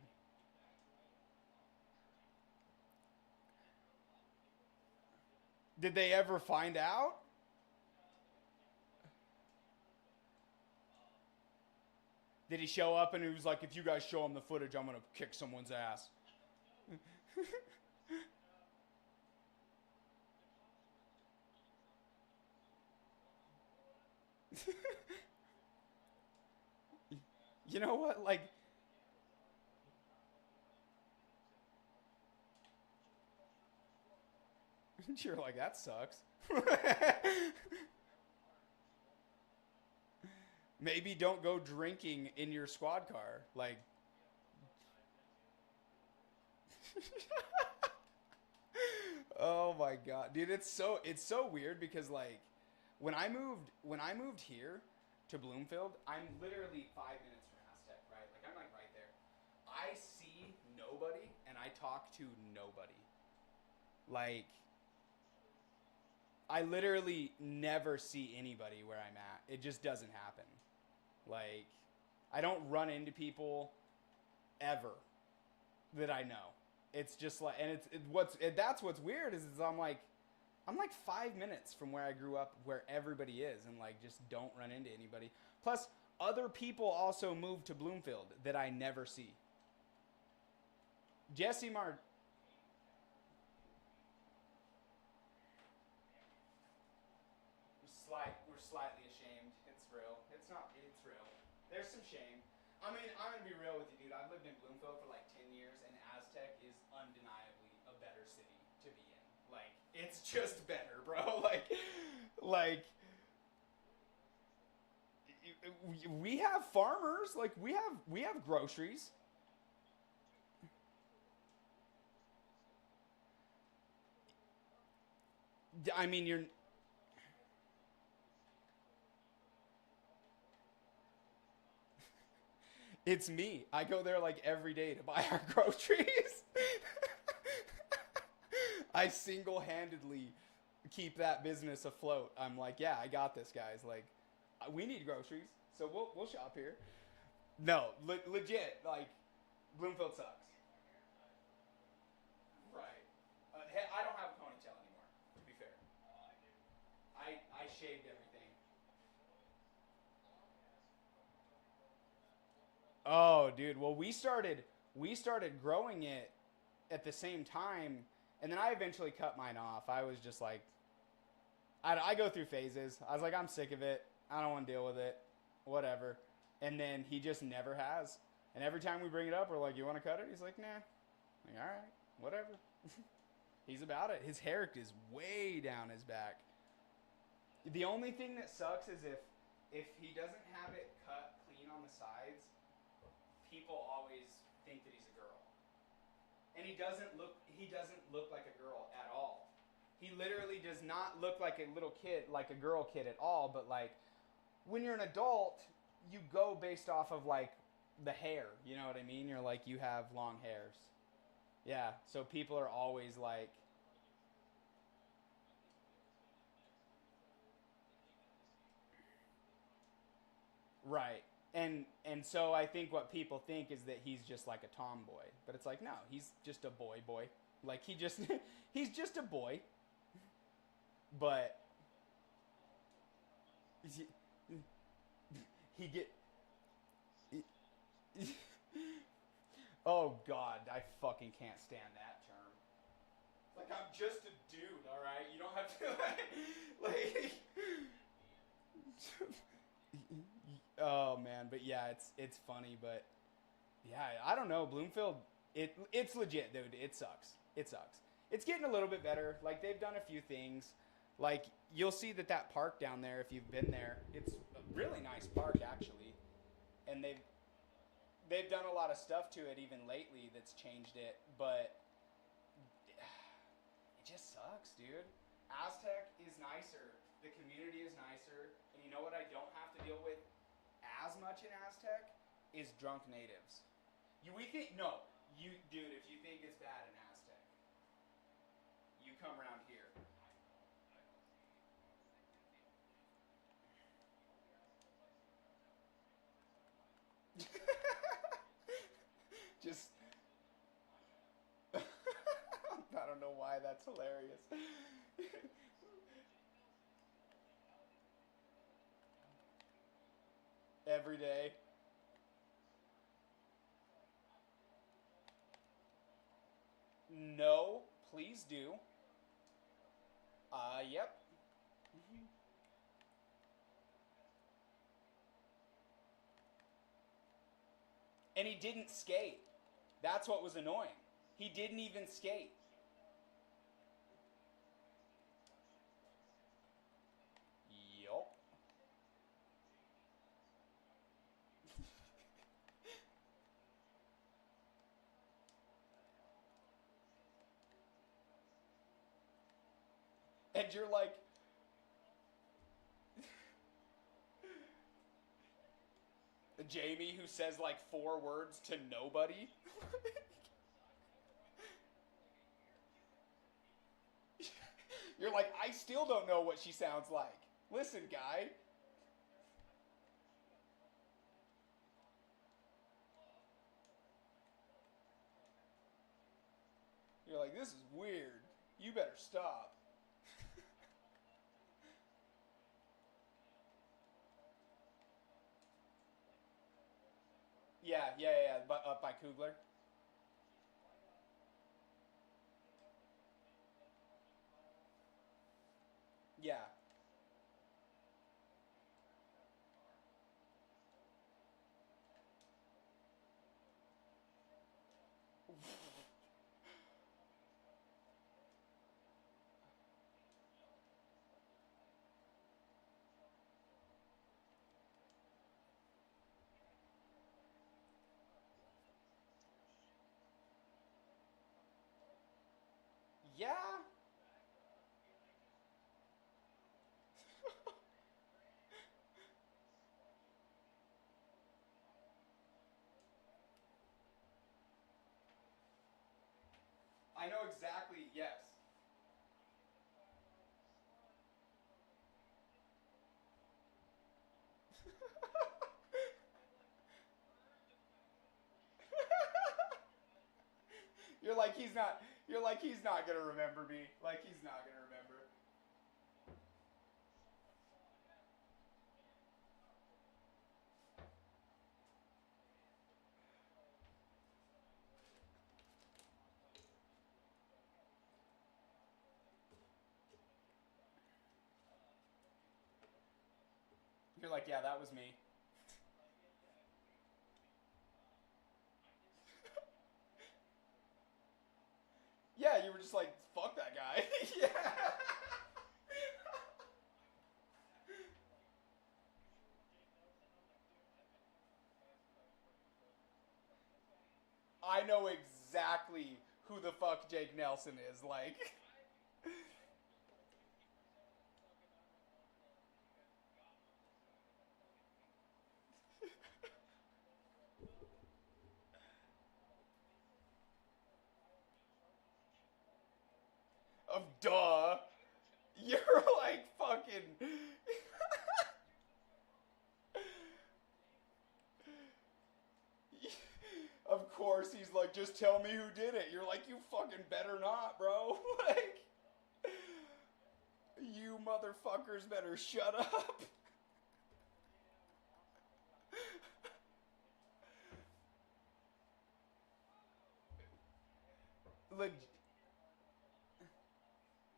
Did they ever find out? Did he show up and he was like, if you guys show him the footage, I'm going to kick someone's ass? You know what? Like, you're like, that sucks. Maybe don't go drinking in your squad car. Like, oh my God, dude, it's so weird because like when I moved here to Bloomfield, I'm literally 5 minutes from Aztec, right? Like I'm like right there. I see nobody and I talk to nobody. Like I literally never see anybody where I'm at. It just doesn't happen. Like I don't run into people ever that I know. It's just like, and that's what's weird is I'm like 5 minutes from where I grew up, where everybody is, and like just don't run into anybody. Plus, other people also move to Bloomfield that I never see. Jesse Mar, we're slightly ashamed. It's real. It's not. It's real. There's some shame. I mean, I'm gonna be real with you, dude. I've lived in Bloomfield for like 10 years, and Aztec is undeniably a better city to be in. Like, it's just better, bro. Like we have farmers. Like we have groceries. I mean, you're. It's me. I go there like every day to buy our groceries. I single-handedly keep that business afloat. I'm like, yeah, I got this, guys. Like, we need groceries, so we'll shop here. No, legit. Like, Bloomfield sucks. Right. Hey, I don't have a ponytail anymore. To be fair, I shaved everything. Oh, dude. Well, we started growing it at the same time, and then I eventually cut mine off. I was just like, I go through phases. I was like, I'm sick of it. I don't want to deal with it. Whatever. And then he just never has. And every time we bring it up, we're like, you want to cut it? He's like, nah. I'm like, all right, whatever. He's about it. His hair is way down his back. The only thing that sucks is if he doesn't have it cut clean on the sides, people always think that he's a girl. And he doesn't look like a girl at all. He literally does not look like a little kid, like a girl kid at all, but like when you're an adult, you go based off of like the hair, you know what I mean? You're like you have long hairs. Yeah, so people are always like right. And so I think what people think is that he's just like a tomboy, but it's like no, he's just a boy. Like he just he's just a boy, but he get oh God, I fucking can't stand that term. Like I'm just a dude, all right. You don't have to like oh man, but yeah, it's funny, but yeah, I don't know. Bloomfield, it's legit, dude. It sucks. It sucks. It's getting a little bit better. Like they've done a few things. Like you'll see that park down there if you've been there. It's a really nice park actually, and they've done a lot of stuff to it even lately that's changed it, but it just sucks, dude. Aztec is nicer. The community is nicer, and you know what I don't have to deal with as much in Aztec is drunk natives. We think no, you dude. If you think it's bad in Aztec, you come around here. That's hilarious. Every day. No, please do. Yep. And he didn't skate. That's what was annoying. He didn't even skate. Yup. And you're like, Jamie, who says like 4 words to nobody. You're like, I still don't know what she sounds like. Listen, guy. You're like, this is weird. You better stop. Yeah. But up by Kugler. Yeah. Yeah. I know exactly, yes. You're like he's not gonna remember me. Like he's not gonna remember. You're like, yeah, that was me. Yeah, you were just like, fuck that guy. Yeah. I know exactly who the fuck Jake Nelson is. Like, of duh. You're like fucking. Of course, he's like, just tell me who did it. You're like, you fucking better not, bro. Like, you motherfuckers better shut up. Leg-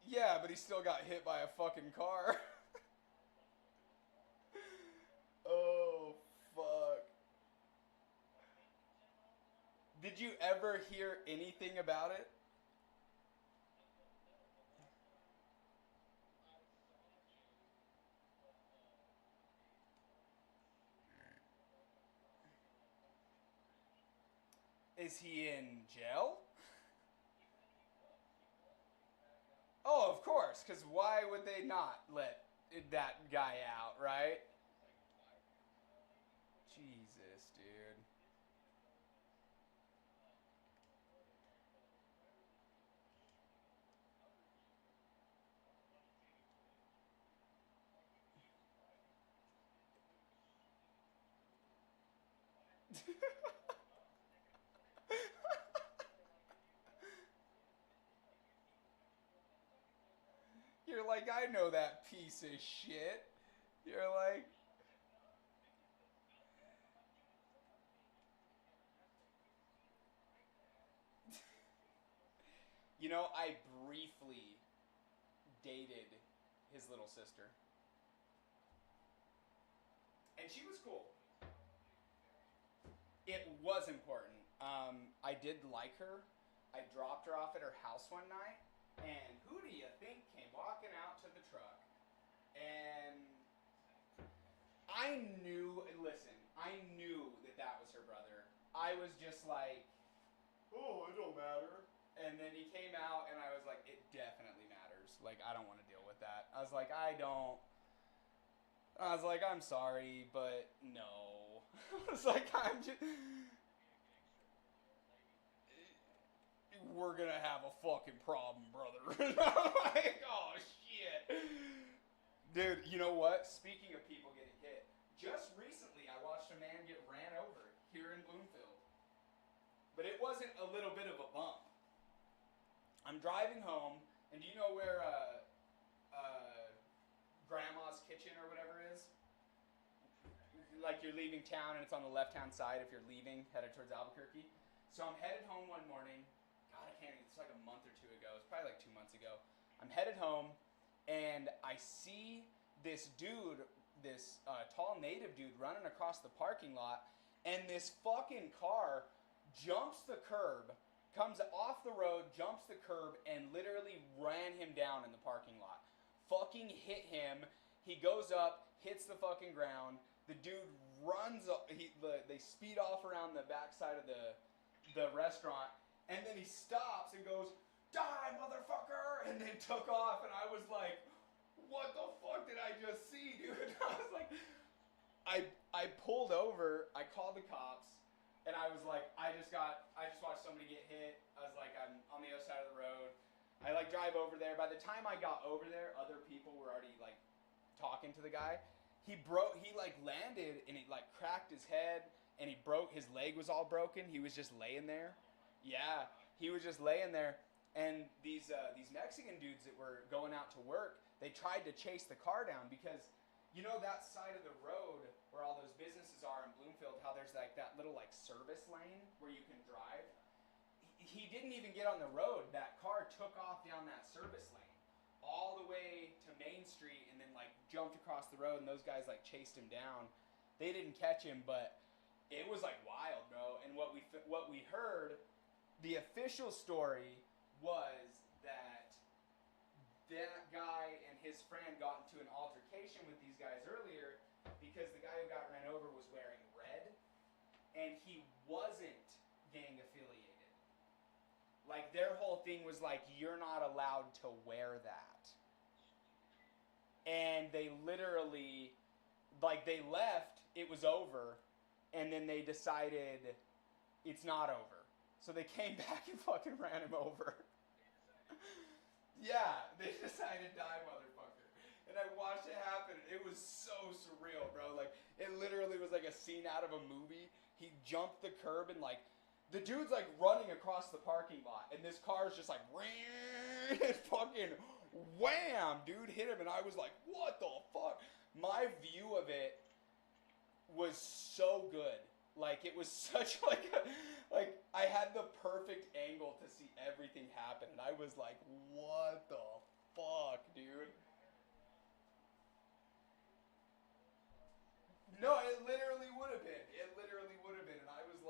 yeah, but he still got hit by a fucking car. Oh, fuck. Did you ever hear anything about it? Is he in jail? Oh, of course, because why would they not let that guy out, right? Jesus, dude. like, I know that piece of shit. You're like, you know, I briefly dated his little sister. And she was cool. It was important. I did like her. I dropped her off at her house one night, and who do you think came walking out to the truck? And I knew, listen, I knew that that was her brother. I was just like, oh, it don't matter. And then he came out, and I was like, it definitely matters. Like, I don't want to deal with that. I was like, I'm sorry, but no. I was like, we're gonna have a fucking problem, brother. And I'm like, oh, shit. Dude, you know what? Speaking of people getting hit, just recently I watched a man get ran over here in Bloomfield. But it wasn't a little bit of a bump. I'm driving home, and do you know where Grandma's Kitchen or whatever is? Like you're leaving town and it's on the left-hand side if you're leaving, headed towards Albuquerque. So I'm headed home one morning. God, I can't even, it's like a month or two ago. It's probably like 2 months ago. I'm headed home, and I see this dude, this tall native dude running across the parking lot, and this fucking car jumps the curb, comes off the road, jumps the curb, and literally ran him down in the parking lot. Fucking hit him. He goes up, hits the fucking ground. The dude runs up. They speed off around the backside of the restaurant, and then he stops and goes, "Die, motherfucker!" and then took off. And I was like, "What the fuck did I just see, dude?" I was like, I pulled over. I called the cops. And I was like, I just watched somebody get hit. I was like, I'm on the other side of the road. I like drive over there. By the time I got over there, other people were already like talking to the guy. He like landed and he like cracked his head and he broke, his leg was all broken. He was just laying there. Yeah, he was just laying there. And these Mexican dudes that were going out to work, they tried to chase the car down because, you know, that side of the road where all those businesses are in Bloomfield, how there's like that little like service lane where you can drive. He didn't even get on the road. That car took off down that service lane all the way to Main Street and then like jumped across the road, and those guys like chased him down. They didn't catch him, but it was like wild, bro. And what we heard, the official story was that guy and his friend got into an altercation with these guys earlier because the guy who got ran over was wearing red and he wasn't gang affiliated. Like their whole thing was like, you're not allowed to wear that. And they literally, like they left, it was over, and then they decided it's not over. So they came back and fucking ran him over. Yeah, they decided die, motherfucker. And I watched it happen. It was so surreal, bro. Like, it literally was like a scene out of a movie. He jumped the curb and, like, the dude's, like, running across the parking lot. And this car is just like, and fucking wham, dude, hit him. And I was like, what the fuck? My view of it was so good. Like, it was such, like, I had the perfect angle to see everything happen. And I was like, what the fuck, dude? No, it literally would have been. It literally would have been. And I was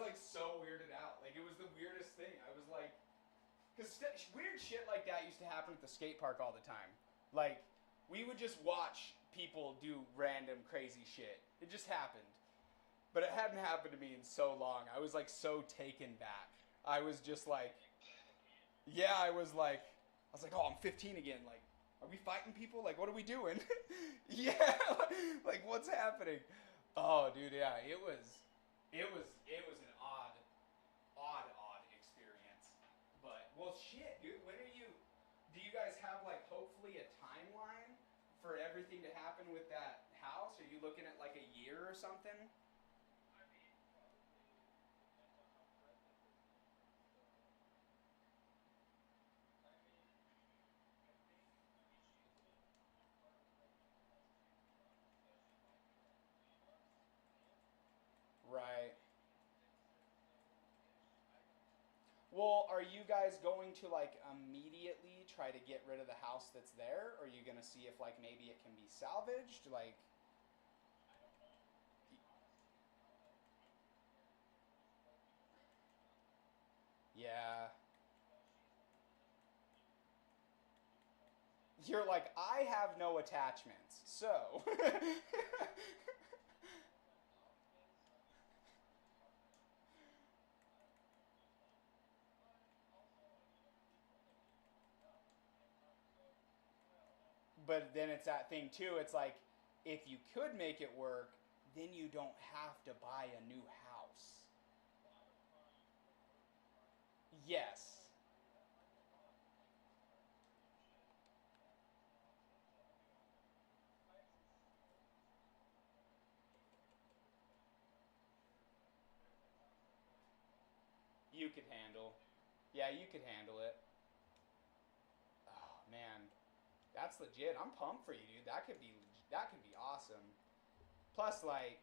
like so weirded out. Like, it was the weirdest thing. I was like, because weird shit like that used to happen at the skate park all the time. Like, we would just watch people do random crazy shit. It just happened. But it hadn't happened to me in so long. I was like so taken back. I was just like, yeah, I was like, oh, I'm 15 again. Like, are we fighting people? Like, what are we doing? Yeah, like what's happening? Oh, dude, yeah, it was an odd experience. But well, shit, dude. Do you guys have like hopefully a timeline for everything to happen with that house? Are you looking at like a year or something? Well, are you guys going to like immediately try to get rid of the house that's there? Or are you gonna see if like maybe it can be salvaged? Like, yeah. You're like, I have no attachments, so. But then it's that thing too. It's like, if you could make it work, then you don't have to buy a new house. Yes. You could handle. Yeah, you could handle it. Oh man, that's legit. I'm pumped for you, dude. That could be awesome. Plus, like,